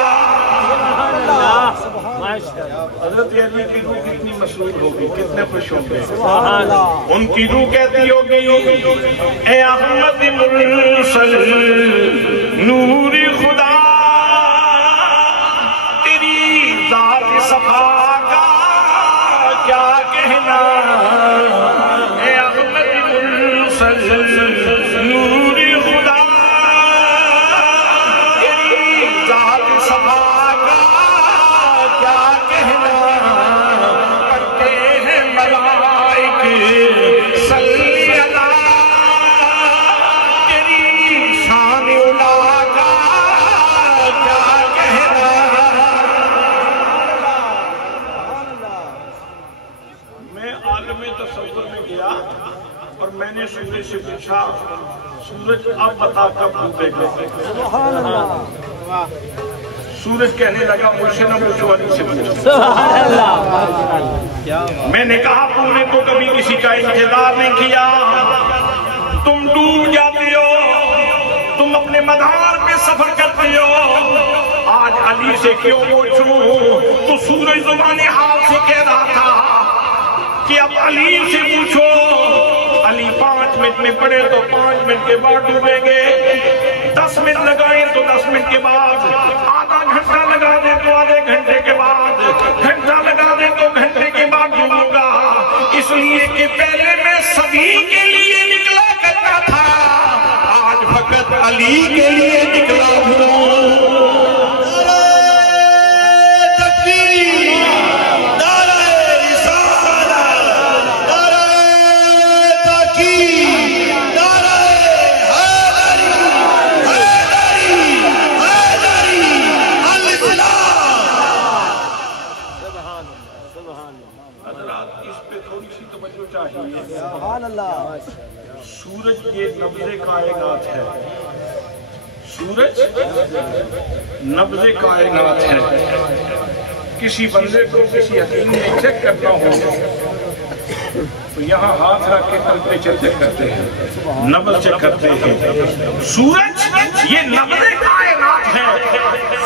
حضرت علی کی روح کتنی مسرور ہوگی کتنے خوش ہوں گے. ان کی روح کہتی ہوگی اے احمد مرسل نور خدا تیری ذات صفا کا کیا کہنا. اے احمد مرسل نور خدا تیری ذات صفا کا کیا کہنا. پڑھتے ہیں ملائک صلی اللہ تیری شان اولا کا کیا کہنا. میں عالم تصور میں گیا اور میں نے سورج سے پوچھا سورج اب بتا کب ڈوبے گا. سورج کہنے لگا مجھ سے نہ پوچھو علی سے پوچھو. میں نے کہا تم نے تو کبھی کسی کا انتظار نہیں کیا تم ڈوب جاتی ہو تم اپنے مدار پہ سفر کرتی ہو. آج علی سے کیوں پوچھوں تو سورج زبان حال سے کہہ رہا تھا کہ اب علی سے پوچھو. علی 5 منٹ میں پڑھے تو 5 منٹ کے بعد ڈوبیں گے. 10 منٹ لگائیں تو 10 منٹ کے بعد. آدھا گھنٹہ لگا دے تو آدھے گھنٹے کے بعد. گھنٹہ لگا دے تو گھنٹے کے بعد ڈوبوں گا. اس لیے کہ پہلے میں سبھی کے لیے نکلا کرتا تھا آج فقط علی کے لیے نکلا ہوں. سورج یہ نبض کائنات ہے. سورج نبض کائنات ہے. کسی بندے کو کسی حکیم نے چیک کرنا ہو تو یہاں ہاتھ رکھ کے ٹمپریچر چیک کرتے ہیں نبض چیک کرتے ہیں. سورج یہ نبض کائنات ہے.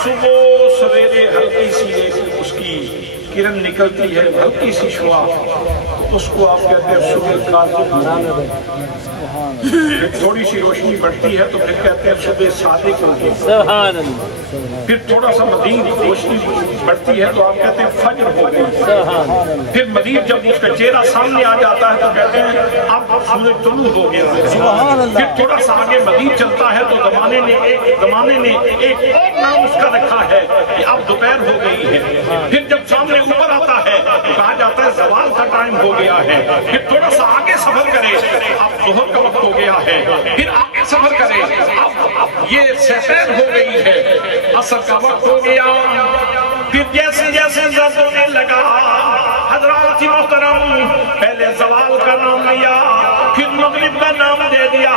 صبح سویرے ہلکی سی اس کی کرن نکلتی ہے ہلکی سی شعاع اس کو آپ کہتے ہیں صبح کاذب. تھوڑی سی روشنی بڑھتی ہے تو پھر کہتے ہیں صبح صادق ہوگی. پھر تھوڑا سا مزید روشنی بڑھتی ہے تو آپ کہتے ہیں فجر ہوگی. پھر مزید جب اس کا چہرہ سامنے آ جاتا ہے تو کہتے ہیں اب سورج طلوع ہو گیا. پھر تھوڑا سا آگے مزید چلتا ہے تو زمانے نے ایک اور نام اس کا رکھا ہے کہ اب دوپہر ہو گئی ہے. پھر جب سامنے اوپر آتا ہے تو کہا جاتا ہے زوال کا ٹائم ہو گیا ہے. پھر تھوڑا سا آگے سفر کرے اب ظہر کا وقت ہو گیا ہے. پھر آگے سفر کرے اب یہ سحر ہو گئی ہے عصر کا وقت ہو گیا. پھر جیسے جیسے زد ہونے لگا حضرات محترم پہلے زوال کا نام لیا پھر مغرب کا نام دے دیا.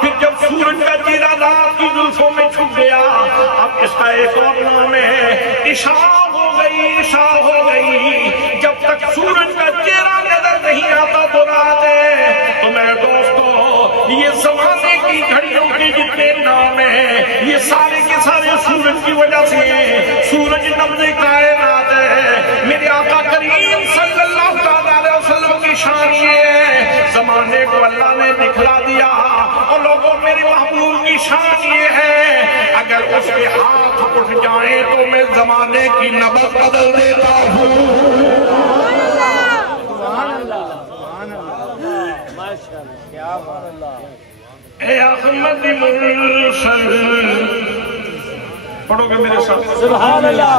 پھر جب سورج کا چہرہ رات کی زلفوں میں چھپ گیا اب اس کا ایک اور نام ہے عشاء ہو گئی عشاء ہو گئی، جب تک سورج کا چہرہ نظر نہیں آتا تو رات ہے۔ تو میرے دوستو یہ زمانے کی گھڑیوں کے جتنے نام ہیں یہ سارے کے سارے سورج کی وجہ سے ہیں۔ سورج نبض کائنات ہے۔ میرے آقا کریم صلی اللہ علیہ وسلم کی شان یہ ہے، زمانے کو اللہ نے دکھلا دیا، اور لوگوں میرے محبوب کی شان یہ ہے اگر اس کے ہاتھ اٹھ جائیں تو میں زمانے کی نبض بدل دیتا ہوں۔ سبحان اللہ، سبحان اللہ، ماشاءاللہ، کیا بات اللہ۔ اے احمد مرسل، پڑھو گے میرے ساتھ؟ سبحان اللہ۔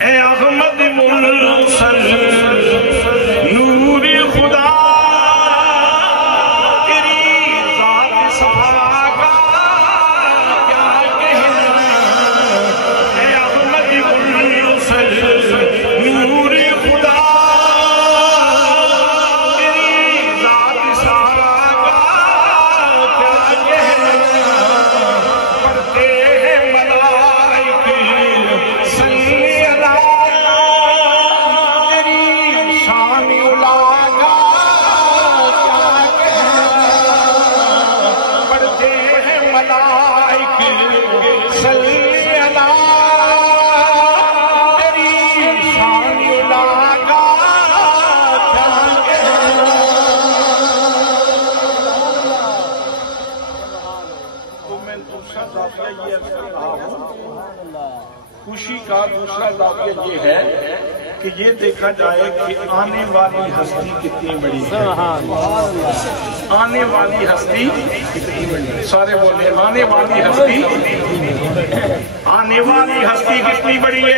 اے احمد مرسل نور خدا تیری ذات صفا کا کیا کہنا، اے احمد مرسل نور خدا تیری ذات صفا کا کیا کہنا، پڑھتے ہیں ملائکے صلی خوشی کا دوسرا زاویہ یہ ہے کہ یہ دیکھا جائے کہ آنے والی ہستی کتنی بڑی ہے۔ آنے والی ہستی کتنی بڑی ہے، سارے بولے آنے والی ہستی، آنے والی ہستی کتنی بڑی ہے۔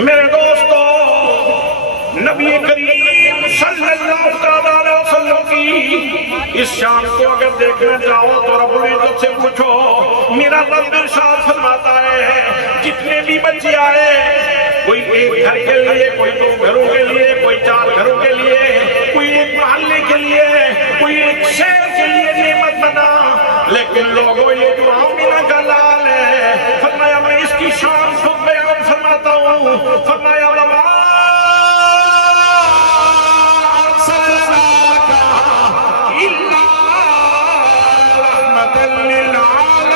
میرے دوستو نبی کریم صلی اللہ علیہ وسلم کی اس شان کو اگر دیکھنا چاہو تو رب العزت سے پوچھو۔ میرا رب ارشاد فرماتا ہے جتنے بھی بچے آئے، کوئی ایک گھر کے لیے، کوئی دو گھروں کے لیے، کوئی چار گھروں کے لیے، کوئی ایک محلے کے لیے، کوئی ایک شہر کے لیے نعمت بنا، لیکن لوگوں یہ جو آمینہ کا لال ہے، فرمایا میں اس کی شان خود بیان فرماتا ہوں۔ فرمایا وما ارسلناک الا رحمۃ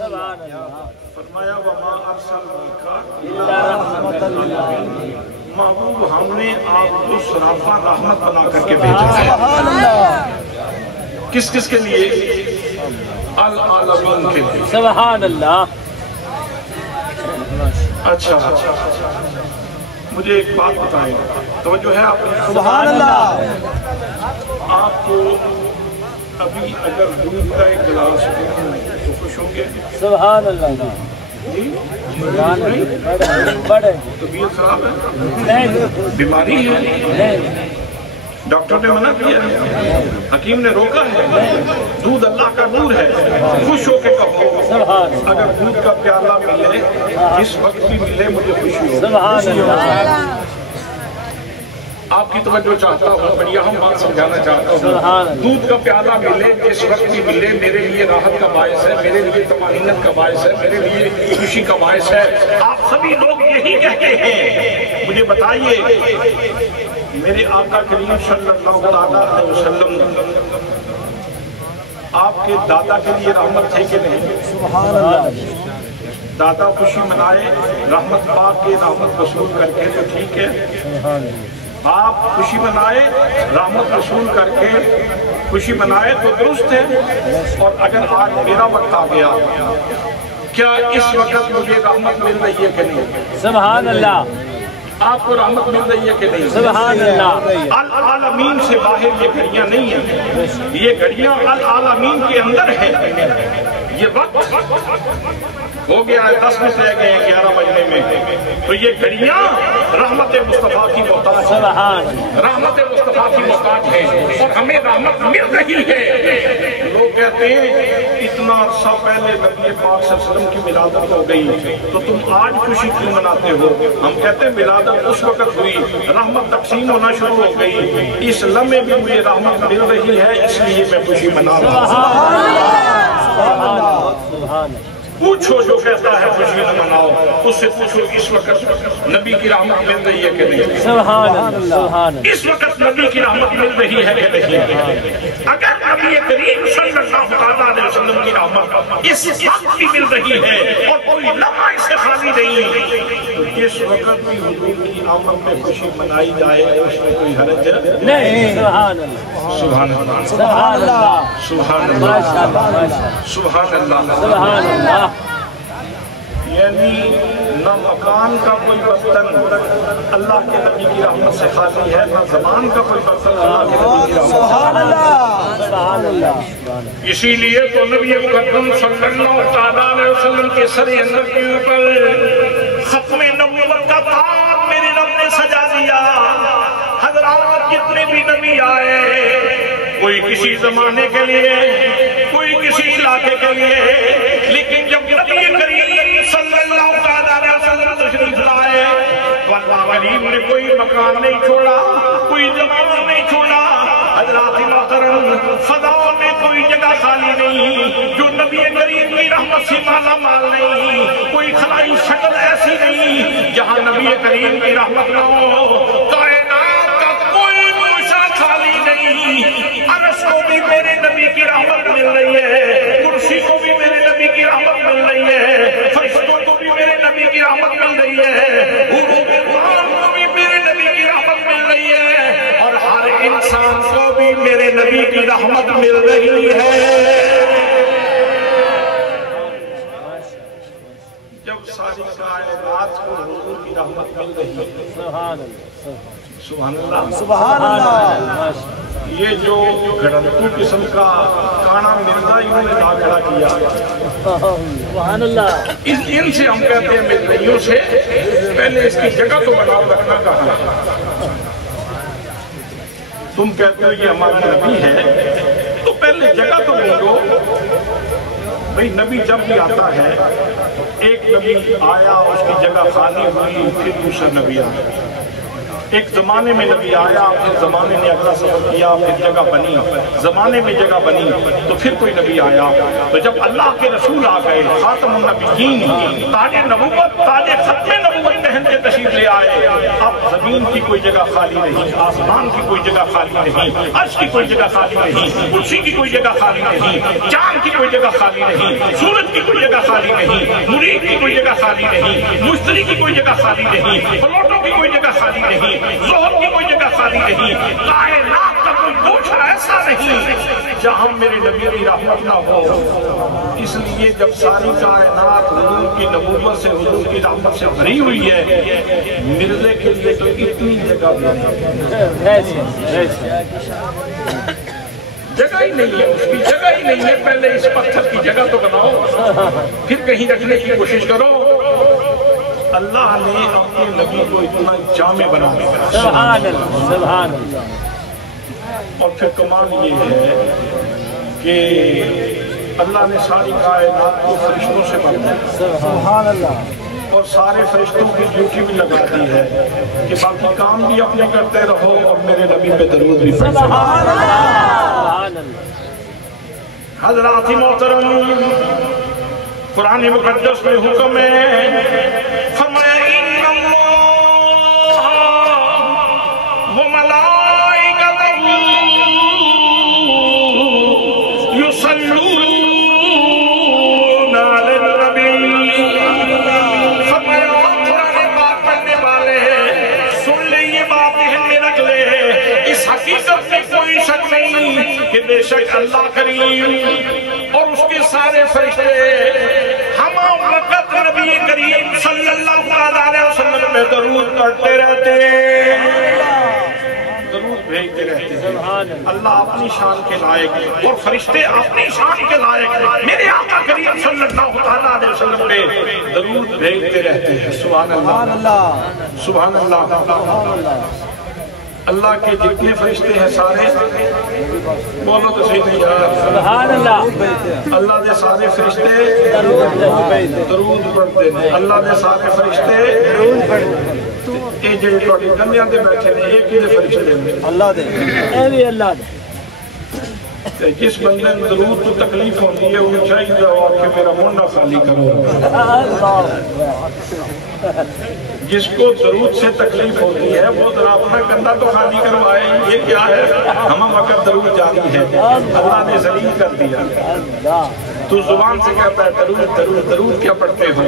للعالمین۔ فرمایا وما ارسلناک الا رحمۃ للعالمین، محبوب ہم نے آپ کو سراپا رحمت بنا کر کے بھیجا ہے۔ کس کس کے لیے؟ العالمین کے لیے۔ سبحان اللہ۔ اچھا مجھے ایک بات بتائیں، توجہ ہے آپ نے؟ سبحان اللہ۔ آپ کو ابھی اگر دودھ کا ایک گلاس ہو تو خوش ہوں گے؟ سبحان اللہ۔ بڑے طبیعت خراب ہے، نہیں، بیماری ہے، نہیں، ڈاکٹر نے منع کیا ہے، حکیم نے روکا ہے، دودھ اللہ کا نور ہے، خوش ہو کے کہو اگر دودھ کا پیالہ ملے جس وقت بھی ملے مجھے خوشی ہو۔ سبحان اللہ۔ آپ کی توجہ چاہتا ہوں، بڑی اہم بات سمجھانا چاہتا ہوں۔ دودھ کا پیالہ ملے جس وقت بھی ملے میرے لیے راحت کا باعث ہے، میرے لیے طمانینت کا باعث ہے، میرے لیے خوشی کا باعث ہے۔ آپ سبھی لوگ یہی کہتے ہیں، مجھے بتائیے میرے آقا کریم صلی اللہ علیہ وسلم آپ کے دادا کے لیے رحمت تھے کہ نہیں؟ سبحان اللہ۔ دادا خوشی منائے رحمت پاک کے رحمت وصول کر کے تو ٹھیک ہے، آپ خوشی منائے رحمت وصول کر کے خوشی منائے تو درست ہے۔ اور اگر آج میرا وقت آ گیا، کیا اس وقت مجھے رحمت مل رہی ہے کہ نہیں؟ سبحان اللہ۔ آپ کو رحمت مل رہی ہے کہ نہیں؟ سبحان اللہ۔ العالمین سے باہر یہ گھڑیاں نہیں ہیں، یہ گھڑیاں العالمین کے اندر ہیں۔ یہ وقت ہو گیا ہے 10 منٹ رہ گئے ہیں 11 بجنے میں، تو یہ گھڑیاں رحمت مصطفیٰ کی محتاج ہیں، رحمت مصطفیٰ کی محتاج ہیں، اور ہمیں رحمت مل رہی ہے۔ لوگ کہتے ہیں اتنا عرصہ پہلے نبی پاک صلی اللہ علیہ وسلم کی ولادت ہو گئی تو تم آج خوشی کیوں مناتے ہو؟ ہم کہتے ہیں ولادت اس وقت ہوئی، رحمت تقسیم ہونا شروع ہو گئی، اس لمحے بھی مجھے رحمت مل رہی ہے، اس لیے میں خوشی منا رہا ہوں۔ پوچھو جو کہتا ہے خوشی نہ مناؤ، اس سے پوچھو اس وقت نبی کی رحمت مل رہی ہے کہ نہیں؟ اس وقت نبی کی رحمت مل رہی ہے کہ نہیں؟ اگر نبی کریم صلی اللہ علیہ وسلم کی رحمت اس وقت بھی مل رہی ہے اور کوئی لمحہ اس سے خالی نہیں، تو اس وقت بھی حضور کی آمد میں خوشی منائی جائے، اس میں کوئی حرج نہیں۔ سبحان اللہ، سبحان اللہ، سبحان اللہ، سبحان اللہ، سبحان اللہ۔ یعنی نہ مکان کا کوئی برتن اللہ کے نبی کی رحمت سے خالی ہے، نہ زمان کا کوئی برتن اللہ کے نبی کی رحمت سے خالی ہے۔ اسی لیے تو نبی مقدم صلی اللہ علیہ وسلم کے سر انور کے اوپر ختم نبوت کا تاج میرے رب نے سجا دیا۔ حضرات جتنے بھی نبی آئے، کوئی کسی زمانے کے لیے، کوئی کسی علاقے کے لیے، لیکن جب نبی کریم صلی اللہ علیہ وسلم تشریف لائے تو اللہ علیم نے کوئی مکان نہیں چھوڑا، کوئی زمانہ نہیں چھوڑا۔ حضرات محترم، فضاؤں میں کوئی جگہ خالی نہیں جو نبی کریم کی رحمت سے مالا مال نہیں، کوئی خلائی شکل ایسی نہیں جہاں نبی کریم کی رحمت نہ ہو۔ کائنات کا کوئی گوشہ خالی نہیں، عرش کو بھی میرے نبی کی رحمت مل رہی ہے، کرسی کو بھی میرے نبی کی رحمت مل رہی ہے، فرشتوں کو بھی میرے نبی کی رحمت مل رہی ہے، حروف قرآن کو بھی میرے نبی کی رحمت مل رہی ہے، اور ہر انسان کو بھی میرے نبی کی رحمت مل رہی ہے۔ جب ساری کائنات کو حضور کی رحمت مل رہی ہے، سبحان اللہ، سبحان اللہ۔ یہ جو گھڑنٹو قسم کا کانا مرزا انہوں نے لا کھڑا کیا، سبحان اللہ، ان سے ہم کہتے ہیں مردائیوں سے پہلے اس کی جگہ تو بناؤ رکھنا کہاں ہے؟ تم کہتے ہو یہ ہماری نبی ہے تو پہلے جگہ تو ڈھونڈو۔ بھئی نبی جب بھی آتا ہے، ایک نبی آیا اس کی جگہ خالی ہوئی، پھر دوسرا نبی آیا، ایک زمانے میں نبی آیا، پھر زمانے نے اگلا سفر کیا، پھر جگہ بنی، زمانے میں جگہ بنی تو پھر کوئی نبی آیا۔ تو جب اللہ کے رسول آ گئے، خاتم النبیین، تاج نبوت، تاج ختم نبوت پہن کے تشریف لے آئے، اب زمین کی کوئی جگہ خالی نہیں، آسمان کی کوئی جگہ خالی نہیں، عرش کی کوئی جگہ خالی نہیں، کرسی کی کوئی جگہ خالی نہیں، چاند کی کوئی جگہ خالی نہیں، سورج کی کوئی جگہ خالی نہیں، مرید کی کوئی جگہ خالی نہیں، مشتری کی کوئی جگہ خالی نہیں، پلوٹوں کی کوئی جگہ خالی نہیں، زہر کی کوئی جگہ خالی نہیں، کائنات کا کوئی گوشہ ایسا نہیں جہاں میرے نبی کی رحمت نہ ہو۔ اس لیے جب ساری کائنات حضور کی نبوت سے، حضور کی رحمت سے بھری ہوئی ہے، مرزے کے لیے تو اتنی جگہ نہیں، جگہ ہی نہیں ہے، اس کی جگہ ہی نہیں ہے۔ پہلے اس پتھر کی جگہ تو بناؤ، پھر کہیں رکھنے کی کوشش کرو۔ اللہ نے اپنے نبی کو اتنا جامع بنا دیا، سبحان اللہ، سبحان اللہ۔ اور پھر کمال یہ ہے کہ اللہ نے ساری کائنات کو فرشتوں سے بنایا، سبحان اللہ، اور سارے فرشتوں کی ڈیوٹی بھی لگا دی ہے کہ باقی کام بھی اپنے کرتے رہو اور میرے نبی پہ درود بھی پڑھتے رہو۔ سبحان اللہ۔ حضرات محترم، قرآن مقدس میں حکم ہے، فرمایا ان اللہ وملائکتہ یصلون علی النبی۔ فرمایا قرآن پاک پڑھنے والے سن لے، یہ بات ذہن میں رکھ لے، اس حقیقت میں کوئی شک نہیں کہ بے شک اللہ کریم اور اس کے سارے فرشتے ہم وقت نبی کریم صلی اللہ علیہ وسلم میں درود پڑھتے رہتے ہیں، درود بھیجتے رہتے ہیں۔ اللہ اپنی شان کے لائق اور فرشتے اپنی شان کے لائق میرے آقا کریم صلی اللہ علیہ وسلم پہ درود بھیجتے رہتے ہیں۔ سبحان اللہ، سبحان اللہ۔ اللہ کے جتنے فرشتے ہیں سارے بولو تو صحیح نہیں یار، سبحان اللہ، اللہ دے سارے فرشتے درود پڑھتے ہیں۔ اللہ دے سارے فرشتے درود پڑھتے ہیں۔ یہ جو توڑی کمیاں دے بیٹھے ہیں ایک ہی دے فرشتے ہیں اللہ دے، اے بھی اللہ دے۔ جس بندے میں درود تو تکلیف ہوتی ہے وہ چاہیے جاؤ کہ میرا منہ نہ خالی کرو۔ جس کو درود سے تکلیف ہوتی ہے وہ ذرا اپنا کندھا تو خالی کروائے۔ یہ کیا ہے؟ ہم وقت درود جاری ہے، اللہ نے ذلیل کر دیا۔ تو زبان سے کہتا ہے درود درود درود کیا پڑھتے ہو؟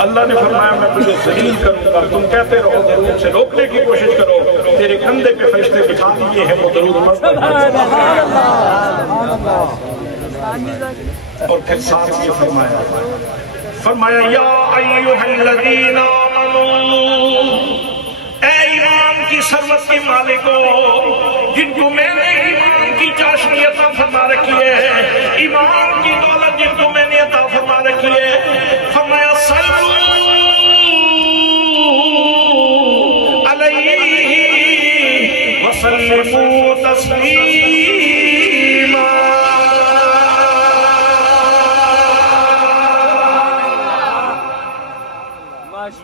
اللہ نے فرمایا میں تجھے ذلیل کروں گا، تم کہتے رہو درود سے روکنے کی کوشش کرو، تیرے کندھے پہ فرشتے بٹھا دیے ہیں وہ درود پڑھتے ہیں۔ اور پھر ساتھ یہ فرمایا یا ایھا الذین آمنوا، اے ایمان کی ثروت کے مالکو، جن کو میں نے ایمان کی چاشنی عطا فرما رکھی ہے، ایمان کی دولت جن کو میں نے عطا فرما رکھی ہے، فرمایا صلو علیہ وسلموا تسلیما۔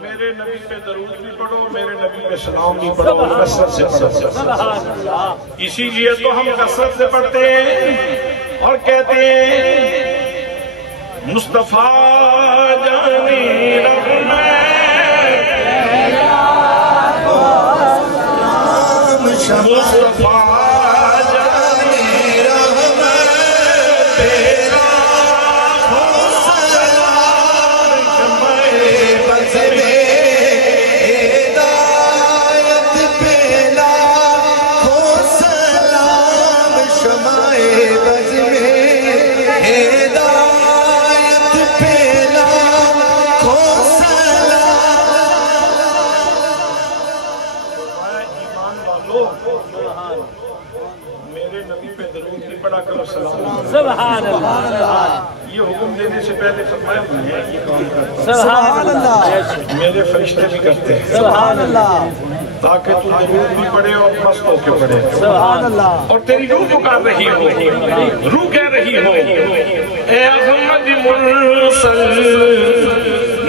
میرے نبی پہ درود بھی پڑھو، میرے نبی پہ سلام بھی پڑھو، کثرت سے پڑھو۔ اسی لیے تو ہم کثرت سے پڑھتے ہیں اور کہتے ہیں مصطفیٰ جانی رحمت، مصطفیٰ جانی رحمت تیرا سبحان اللہ۔ یہ حکم دینے سے پہلے فرمایا میں یہ کام کرتا ہوں، سبحان اللہ، میرے فرشتے بھی کرتے ہیں، سبحان اللہ، تاکہ تو درود بھی پڑھے اور مست ہو کے پڑھے، سبحان اللہ۔ اور تیری روح پکار رہی ہو، روح کہہ رہی ہو اے احمد مرسل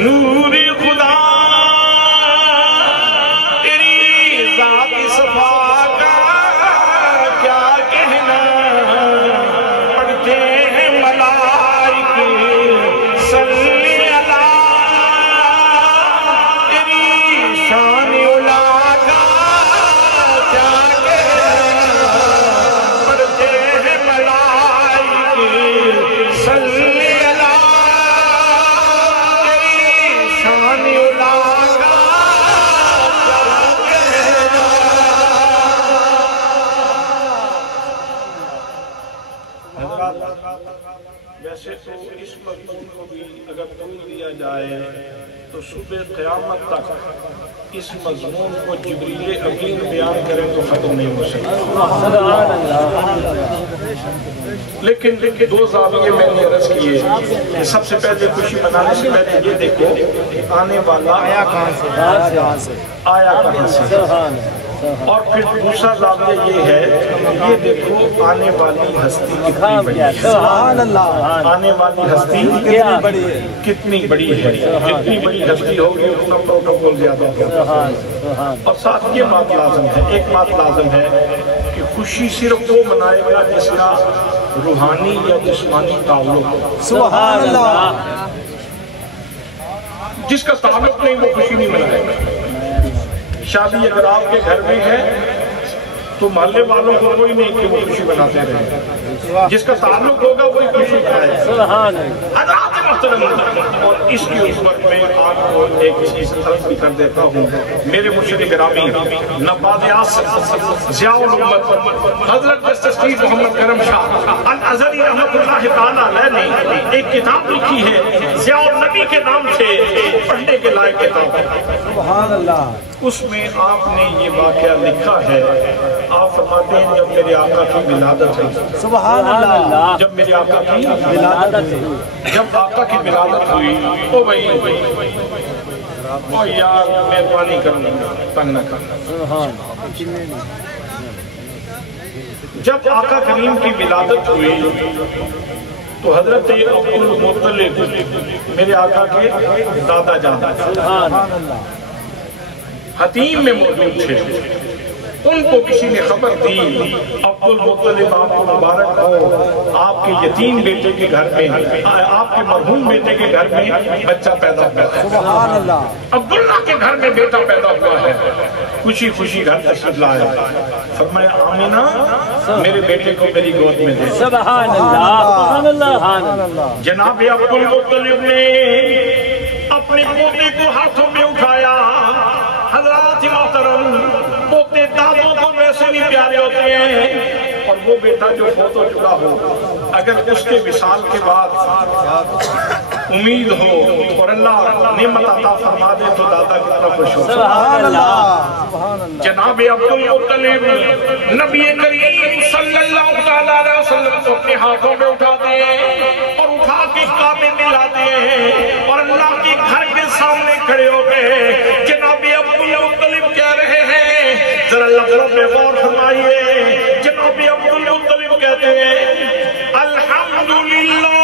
نور خدا، تیری ذات صفا کا کیا کہنا، پڑھتے ہیں ملائک صلی اللہ، تیری شان علا کا کیا کہنا، پڑھتے ہیں ملائک صلی اللہ، تیری شان علا کا کیا کہنا۔ ویسے تو اس مضمون کو بھی اگر طول دیا جائے تو صبح قیامت تک اس مضمون کو جبریل امین بیان کریں تو ختم نہیں ہو سکتا، لیکن دو زاویے میں نے عرض کیے کہ سب سے پہلے خوشی منانے سے پہلے یہ دیکھو کہ آنے والا آیا کہاں سے، اور پھر دوسرا زاویہ یہ ہے یہ دیکھو آنے والی ہستی کتنی بڑی ہے، سبحان اللہ، آنے والی ہستی کتنی بڑی ہے، جتنی بڑی ہستی ہوگی اتنا پروٹوکول زیادہ ہوگا۔ اور ساتھ یہ بات لازم ہے، ایک بات لازم ہے کہ خوشی صرف وہ منائے گا جس کا روحانی یا جسمانی تعلق، سبحان اللہ، جس کا تعلق نہیں وہ خوشی نہیں منائے گا۔ شادی اگر آپ کے گھر میں ہے تو محلے والوں کو کوئی نہیں کہ وہ خوشی مناتے رہے، جس کا تعلق ہوگا وہی خوشی کرائے۔ سبحان حضرات محترم، اور اس کی عصمت میں آپ کو ایک چیز طرف بھی کر دیتا ہوں، میرے مرشد گرامی نباد اعظم ضیاء الامت حضرت جسٹس چیف محمد کرم شاہ الازہری رحمت اللہ تعالیٰ علیہ نے ایک کتاب لکھی ہے ضیاء النبی نبی کے نام سے پڑھنے کے لائق کتاب ہے۔ سبحان اللہ۔ اس میں آپ نے یہ واقعہ لکھا ہے، آپ فرماتے ہیں جب میرے آقا کی ولادت ہوئی، سبحان اللہ، جب میرے آقا کی ولادت ہوئی، جب آقا کی ولادت ہوئی، او بھائی او یار مہربانی کرنا تنگ نہ کرنا، جب آقا کریم کی ولادت ہوئی تو حضرت عبد المطلب میرے آقا کے دادا جان حتیم میں موجود تھے، ان کو کسی نے خبر دی عبد المطلب آپ کو مبارک ہو، آپ کے یتیم بیٹے کے گھر میں، آپ کے مرحوم بیٹے کے گھر میں بچہ پیدا ہوا ہے، سبحان اللہ، عبداللہ کے گھر میں بیٹا پیدا ہوا ہے، خوشی خوشی گھر تشریف لائے، فرمایا آمینہ میرے بیٹے کو میری گود میں دے۔ سبحان اللہ، سبحان اللہ۔ جناب عبد المطلب نے اپنے پوتے کو ہاتھوں میں اٹھایا، حضرات محترم پوتے دادوں کو ویسے نہیں پیارے ہوتے ہیں، اور وہ بیٹا جو فوت ہو چکا ہو اگر اس کے وصال کے بعد امید ہو اور اللہ نعمت عطا فرما دے تو دادا کتنا خوش ہو۔ سبحان اللہ، جناب عبد المطلب نبی کریم صلی اللہ علیہ وسلم کو اپنے ہاتھوں میں اٹھاتے ہیں اور اٹھا کے کعبے میں لاتے ہیں اور اللہ کے گھر کے سامنے کھڑے ہو گئے۔ جناب عبد المطلب کہہ رہے ہیں، ذرا لفظوں میں غور فرمائیے، جناب عبد المطلب کہتے ہیں الحمدللہ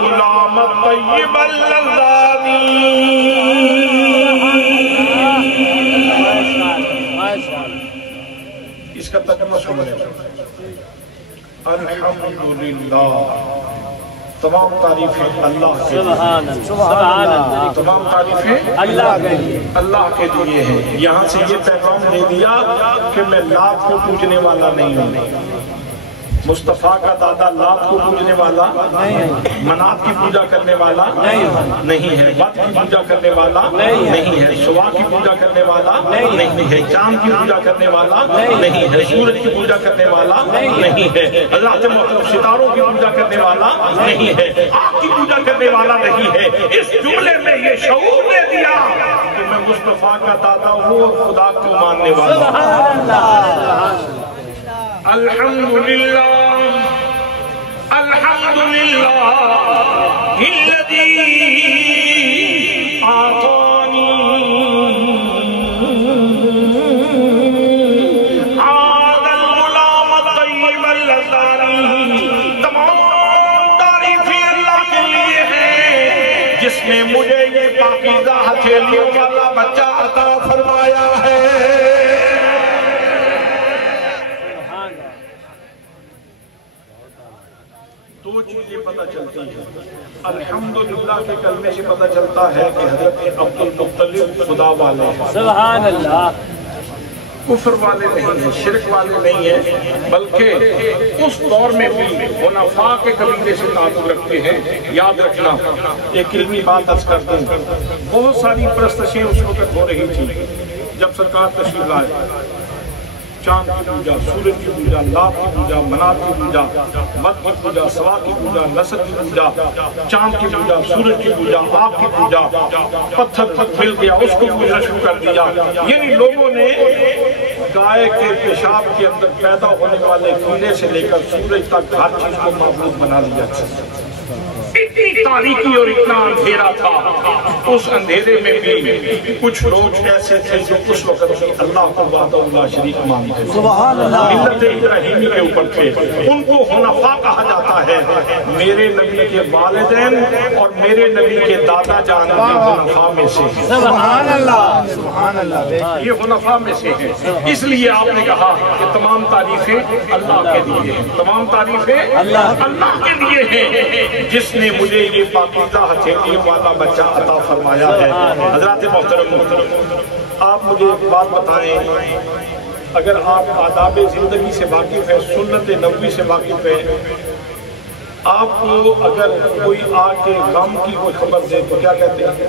غلام الطیب اللذانی۔ اس کا ترجمہ سنیں، الحمدللہ تمام تعریفیں اللہ کے لیے، تمام تعریفیں اللہ کے لیے، اللہ کے لیے ہیں۔ یہاں سے یہ پیغام دے دیا کہ میں لات کو پوجنے والا نہیں ہوں، مصطفیٰ کا دادا لات کو پوجنے والا منات کی پوجا کرنے والا نہیں ہے، بت کی پوجا کرنے والا نہیں ہے، سوا کی پوجا کرنے والا نہیں ہے، چاند کی پوجا کرنے والا نہیں ہے، سورج کی پوجا کرنے والا نہیں ہے، اللہ کے مطلب ستاروں کی پوجا کرنے والا نہیں ہے، آگ کی پوجا کرنے والا نہیں ہے۔ اس جملے میں یہ شعور دے دیا کہ میں مصطفیٰ کا دادا ہوں اور خدا کو ماننے والا ہوں۔ الحمدللہ الحمدللہ الذی اعطانی هذا الغلام الطیب اللذانی۔ تمام تعریفیں اللہ کے لیے ہیں جس نے مجھے یہ پاکیزہ ہتھیلیوں والا بچہ عطا فرمایا ہے۔ دو چیزیں پتہ چلتی ہیں، الحمدللہ کے کلمے سے پتہ چلتا ہے کہ حضرت عبد المطلب خدا والے ہیں، سبحان اللہ، کفر والے نہیں ہیں، شرک والے نہیں ہیں، بلکہ اس دور میں بھی حنفاء کے قبیلے سے تعلق رکھتے ہیں۔ یاد رکھنا، ایک علمی بات عرض کرتا ہوں، بہت ساری پرستشیں اس وقت ہو رہی تھی جب سرکار تشریف لائے، چاند کی پوجا، سورج کی پوجا، لات کی پوجا، منات کی پوجا، بت کی پوجا، سوا کی پوجا، نصر کی پوجا، چاند کی پوجا، سورج کی پوجا، آگ کی پوجا، پتھر مل گیا اس کو پوجنا شروع کر دیا۔ یعنی لوگوں نے گائے کے پیشاب کے اندر پیدا ہونے والے کیڑے سے لے کر سورج تک ہر چیز کو معبود بنا لیا۔ اتنی تاریکی اور اتنا اندھیرا تھا، اس اندھیرے میں بھی کچھ لوگ ایسے تھے جو اس وقت بھی اللہ کو وحدہ لا شریک مانتے تھے، ملت ابراہیمی کے اوپر تھے، ان کو حنفاء کہا جاتا ہے۔ میرے نبی کے والدین اور میرے نبی کے دادا جان بھی حنفاء میں سے ہیں، سبحان اللہ، سبحان اللہ، یہ حنفاء میں سے ہیں۔ اس لیے آپ نے کہا کہ تمام تعریفیں اللہ کے لیے ہیں، تمام تعریفیں اللہ کے لیے ہیں جس نے مجھے یہ پاکیزہ ہتھیلیوں والا بچہ عطا فرمایا ہے۔ حضرات محترم، آپ مجھے ایک بات بتائیں، اگر آپ آداب زندگی سے واقف ہیں، سنت نبوی سے واقف ہیں، آپ کو اگر کوئی آ کے غم کی کوئی خبر دے تو کیا کہتے ہیں؟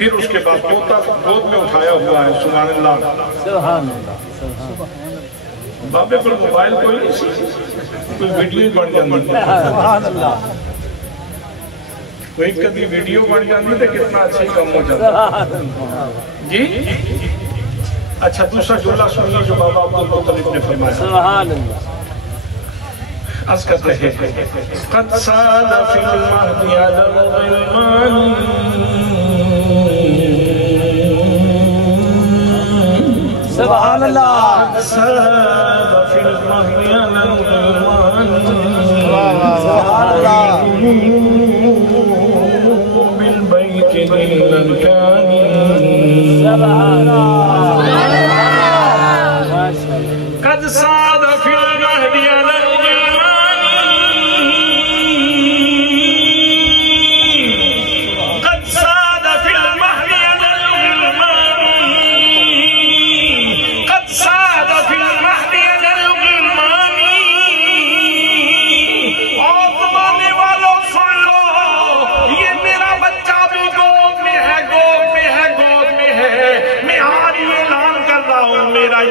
پھر اس کے بعد طوطا گود میں اٹھایا ہوا ہے. سبحان اللہ. سبحان اللہ. بابے پر موبائل کوئی نہیں سی, کوئی ویڈیو بن جاتی. سبحان اللہ. کوئی کبھی ویڈیو بن جاتی تو کتنا اچھی کام ہو جاتا. جی اچھا, دوسرا جملہ سنیے جو بابا عبدالمطلب نے فرمایا. سبحان اللہ. عرض کرتے ہیں قد سال فی المہدی علی الغلمان سبحان اللہ. قد سال فی المہدی علی الغلمان سبحان اللہ. بالبیت للارکان سبحان اللہ. قد سال فی المہدی علی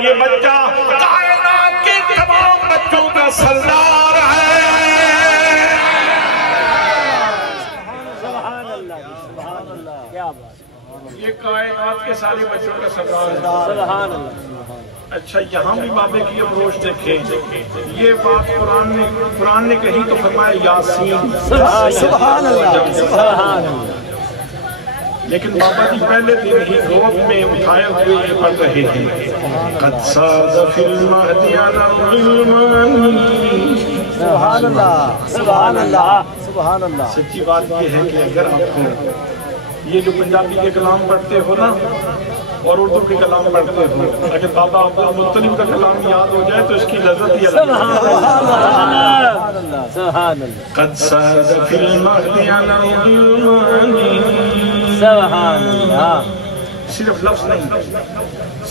یہ بچہ کائنات کے تمام بچوں کا سردار ہے. سبحان اللہ. سبحان اللہ. کیا بات. یہ کائنات کے سارے بچوں کا سردار ہے. سبحان اللہ. اچھا, یہاں بھی بابے کی اپروچ دیکھیں. یہ بات قرآن نے کہی تو فرمایا یاسین. سبحان اللہ. سبحان اللہ. لیکن بابا جی پہلے دن ہی گود میں اٹھائے ہوئے یہ پڑھ رہے ہیں قد ساد فی المہدی علی الغلمان. سبحان اللہ. سبحان اللہ. سبحان اللہ. سچی بات یہ ہے کہ اگر آپ کو یہ جو پنجابی کے کلام پڑھتے ہو نا اور اردو کے کلام پڑھتے ہو, اگر بابا عبدالمطلب کا کلام یاد ہو جائے تو اس کی لذت ہی الگ ہے. سبحان اللہ. قد ساد فی المہدی علی الغلمان. سبحان اللہ. صرف لفظ نہیں,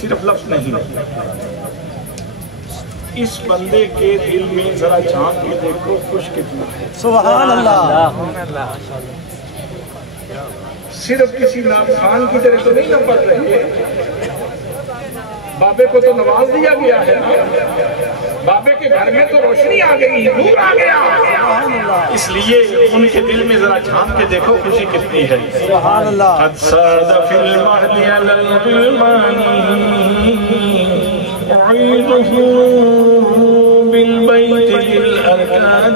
صرف لفظ نہیں, اس بندے کے دل میں ذرا جھانک کے دیکھو خوش کتنا ہے. سبحان اللہ. صرف کسی خان کی طرح تو نہیں نہ پڑھ رہے. بابے کو تو نواز دیا گیا ہے, بابے کے گھر میں تو روشنی آ گئی, نور آ گیا. اس لیے ان کے دل میں ذرا جھانک کے دیکھو خوشی کتنی ہے. سبحان اللہ. قد ساد فی المہدی علی الغلمان اعیدہ بالبیت للارکان.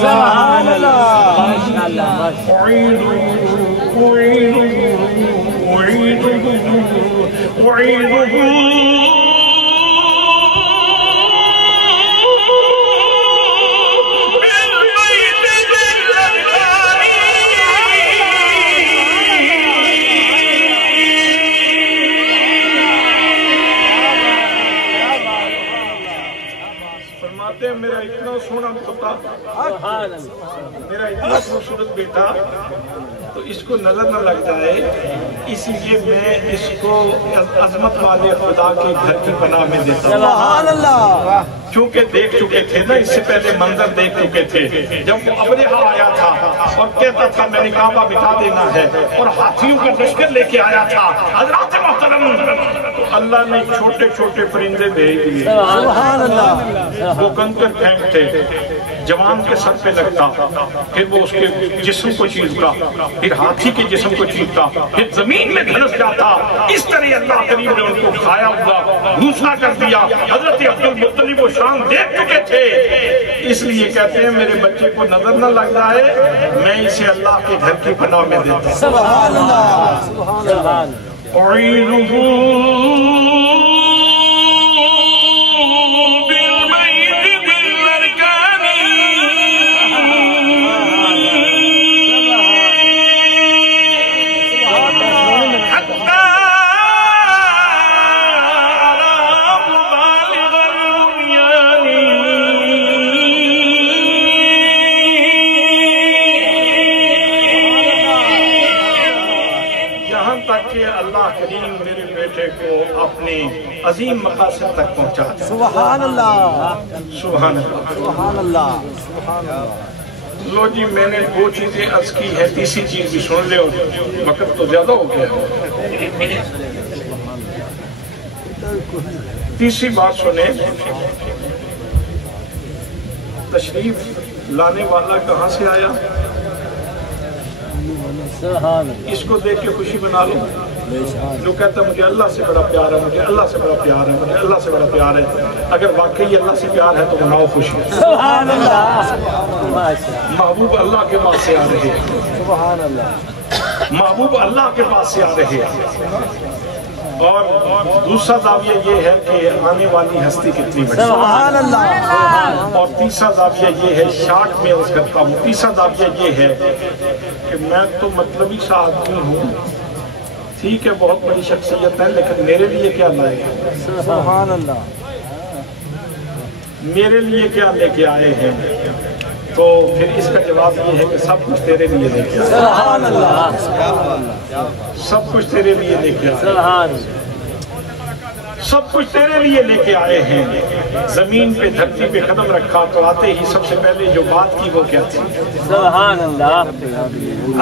سبحان اللہ. اعیدہ فرماتے ہیں میرا اتنا سونا پوتا, میرا اتنا خوبصورت بیٹا, تو اس کو نظر نہ لگ جائے, اسی لیے میں اس کو عظمت والے خدا کے گھر کی پناہ میں دیتا ہوں. سبحان اللہ. چونکہ دیکھ چکے تھے نا, اس سے پہلے منظر دیکھ چکے تھے جب وہ ابرہہ آیا تھا اور کہتا تھا میں نے کعبہ بٹھا دینا ہے اور ہاتھیوں کا لشکر لے کے آیا تھا. حضرات محترم, اللہ نے چھوٹے چھوٹے پرندے بھیج دیے. سبحان اللہ. وہ کنکر پھینکتے, جوان کے سر پہ لگتا, پھر وہ اس کے جسم کو چیرتا, پھر ہاتھی کے جسم کو چیرتا, پھر زمین میں دھنس جاتا. اس طرح اللہ کریم نے ان کو کھایا ہوا بھوسا کر دیا. حضرت عبدالمطلب وہ شان دیکھ چکے تھے, اس لیے کہتے ہیں میرے بچے کو نظر نہ لگ جائے, میں اسے اللہ کے گھر کی پناہ میں دیتا ہوں. سبحان اللہ. سبحان اللہ. اللہ کریم میرے بیٹے کو اپنے عظیم مقاصد تک پہنچا. سبحان اللہ. سبحان اللہ. سبحان اللہ. سبحان اللہ. لو جی میں نے دو چیزیں عرض کی ہے، تیسری چیز بھی سن لے، اور وقت تو زیادہ ہو گیا۔ تیسری بات سنیں، تشریف لانے والا کہاں سے آیا؟ اس کو دیکھ کے خوشی بنا لو۔ جو کہتا ہے مجھے اللہ سے بڑا پیار ہے، مجھے اللہ سے بڑا پیار ہے، مجھے اللہ سے بڑا پیار ہے، اگر واقعی اللہ سے پیار ہے تو مناؤ خوشی۔ سبحان اللہ، محبوب اللہ کے پاس سے آ رہے ہیں، سبحان اللہ، محبوب اللہ کے پاس سے آ رہے ہیں۔ اور دوسرا زاویہ یہ ہے کہ آنے والی ہستی کتنی بڑی، سبحان اللہ، اور تیسرا زاویہ یہ ہے، شارٹ میں عرض کرتا ہوں، تیسرا زاویہ یہ ہے کہ میں تو مطلبی سا آدمی ہوں، ٹھیک ہے بہت بڑی شخصیت ہے، لیکن میرے لیے کیا لائے ہیں؟ سبحان اللہ، میرے لیے کیا لے کے آئے ہیں؟ تو پھر اس کا جواب یہ ہے کہ سب کچھ تیرے لیے لے کے آئے، سبحان اللہ، سب کچھ تیرے لیے لے کے آئے، سبحان سب کچھ تیرے لیے لے کے آئے ہیں۔ زمین پہ دھرتی پہ قدم رکھا تو آتے ہی سب سے پہلے جو بات کی وہ کیا تھی؟ سبحان اللہ،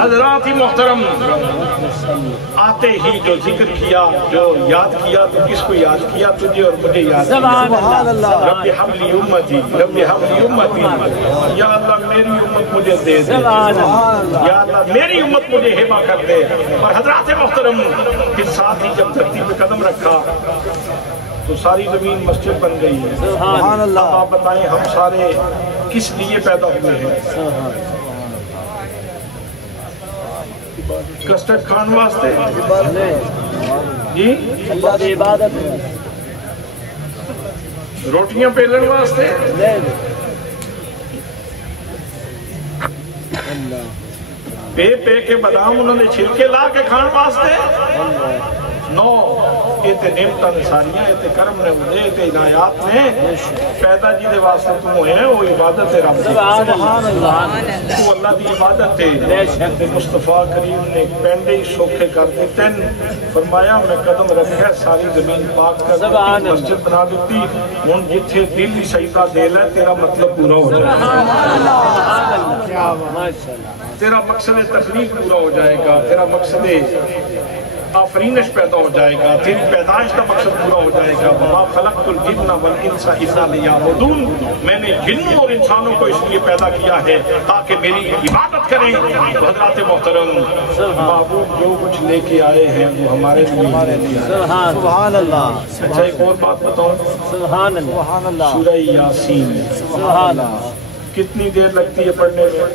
حضرات محترم، آتے ہی جو ذکر کیا، جو یاد کیا، تو کس کو یاد کیا؟ تجھے اور مجھے یاد کیا۔ سبحان اللہ، رب حب لی امتی، رب حب لی امتی، یا اللہ میری امت مجھے دے دے، سبحان اللہ، یا اللہ میری امت مجھے ہبہ کر دے۔ اور حضرات محترم، پھر ساتھ ہی جب دھرتی پہ قدم رکھا تو ساری زمین مسجد بن گئی ہے۔ سبحان اب اللہ، آپ بتائیں ہم سارے کس لیے پیدا ہوئے ہیں؟ کسٹرڈ کھان واسطے جی، اللہ کی عبادت ہے، روٹیاں بیلن واسطے، پے کے بادام انہوں نے چھلکے لا کے کھان واسطے؟ نو، یہ تے نعمتاں ساریاں، یہ تے کرم نے مجھے، یہ تے عنایات نے پیدا جی دے واسطے تو ہیں، وہ عبادت ہے رب دی، سبحان اللہ، وہ اللہ دی عبادت ہے۔ مصطفیٰ کریم نے پینڈے ہی سوکھے کر دیتے، فرمایا میں قدم رکھا ساری زمین پاک کر دیتی، مسجد بنا دیتی، ہن جتھے دل ہی سجدہ دے لے تیرا مطلب پورا ہو جائے گا، تیرا مقصد تخلیق پورا ہو جائے گا، تیرا مقصد آفرینش پیدا ہو جائے گا، تیری پیدائش کا مقصد پورا ہو جائے گا۔ وَمَا خَلَقْتُ الْجِنَّ وَالْإِنسَ إِلَّا لِيَعْبُدُونِ، میں نے جنوں اور انسانوں کو اس لیے پیدا کیا ہے تاکہ میری عبادت کریں۔ حضرات محترم، محبوب جو کچھ لے کے آئے ہیں وہ ہمارے لیے لے کے آئے ہیں۔ سبحان اللہ، اچھا ایک اور بات بتاؤں، سبحان اللہ، سورہ یاسین سبحان اللہ، کتنی دیر لگتی ہے پڑھنے میں؟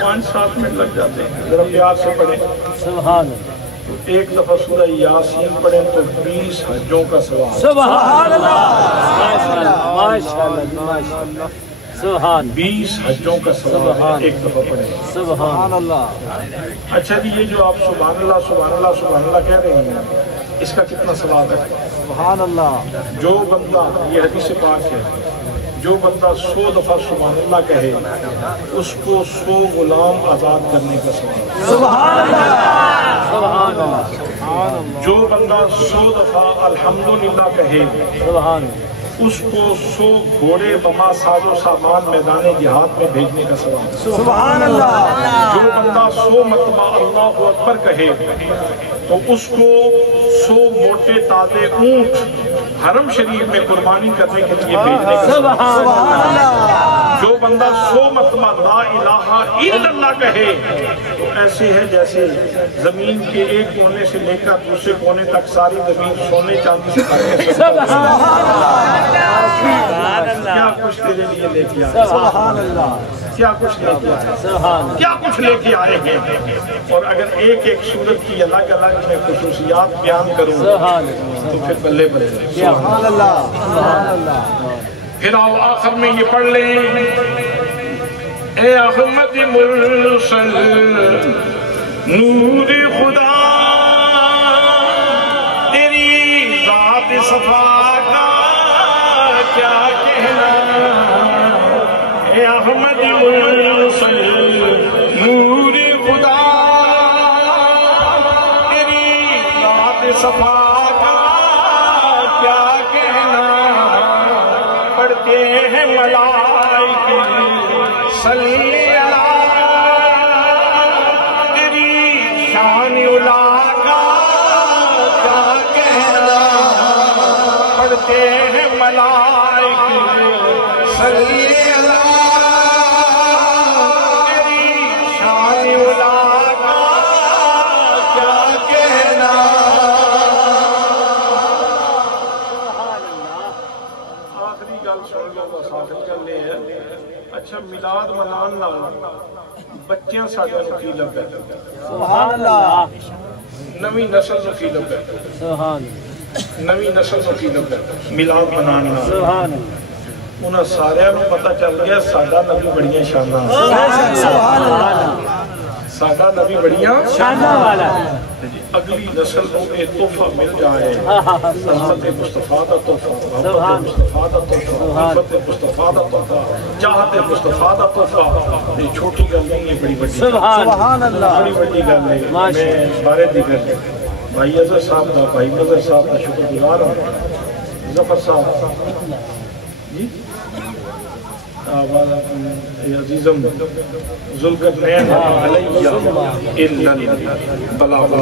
5-7 منٹ لگ جاتے ہیں، ذرا پیار سے پڑھیں۔ سبحان اللہ، ایک دفعہ سورہ یاسین پڑھیں تو 20 حجوں کا ثواب، سبحان اللہ، ماشاءاللہ، ماشاءاللہ، ماشاءاللہ، سبحان 20 حجوں کا ثواب ایک دفعہ پڑھیں۔ سبحان اللہ، اچھا جی، یہ جو آپ سبحان اللہ سبحان اللہ سبحان اللہ کہہ رہے ہیں، اس کا کتنا ثواب ہے؟ سبحان اللہ، جو بندہ، یہ حدیث پاک ہے، جو بندہ 100 دفعہ سبحان اللہ کہے اس کو 100 غلام آزاد کرنے کا ثواب۔ سبحان اللہ، سبحان اللہ، جو بندہ 100 دفعہ الحمدللہ کہے سبحان اس کو 100 گھوڑے بما ساز و سامان میدان جہاد میں بھیجنے کا ثواب۔ سبحان اللہ، جو بندہ 100 مرتبہ اللہ اکبر کہے تو اس کو 100 موٹے تازے اونٹ حرم شریف میں قربانی کرنے کے لیے بھیجنے کا ثواب۔ سبحان اللہ، جو بندہ 100 مرتبہ لا الہ الا اللہ کہے تو ایسے ہے جیسے زمین کے ایک کونے سے لے کر دوسرے کونے تک ساری زمین سونے چاندی سے بھر کے کیا کچھ تیرے لیے لے کے آئے، سبحان اللہ، کیا کچھ لے کے آئے، سبحان کیا کچھ لے کے آئے ہیں۔ اور اگر ایک ایک سورت کی الگ الگ میں خصوصیات بیان کروں تو پھر بلے بلے۔ سبحان اللہ، سبحان اللہ، پھر آؤ آخر میں یہ پڑھ لیں، اے احمد مرسل نور خدا تیری ذات صفا کا کیا کہنا، اے احمد مرسل نور خدا تیری ذات صفا کا کیا کہنا، پڑھتے ہیں ملائکے اچھا میلاد منان نال بچیاں ساڈے نوں کی لگدا سبحان اللہ نویں نسل نوں کی لگدا سبحان نویں نسل نوں کی لگدا میلاد منان نال سبحان انہاں سارے نوں پتہ چل گیا ساڈا نبی بڑیاں شاناں سبحان اللہ ساڈا نبی بڑیاں شاناں والا اگلی نسل کو یہ تحفہ مل جائے محمد مصطفیٰ دا تحفہ محمد مصطفیٰ دا تحفہ محمد مصطفیٰ دا تحفہ چاہت مصطفیٰ دا تحفہ یہ چھوٹی گل نہیں ہے بڑی بڑی سبحان اللہ بڑی بڑی گل ہے میں بارے دی گل بھائی اظہر صاحب دا بھائی نظر صاحب دا شکر گزار ہوں ظفر صاحب جی عزیزم ذوالقرنین علیہ الا البلاغ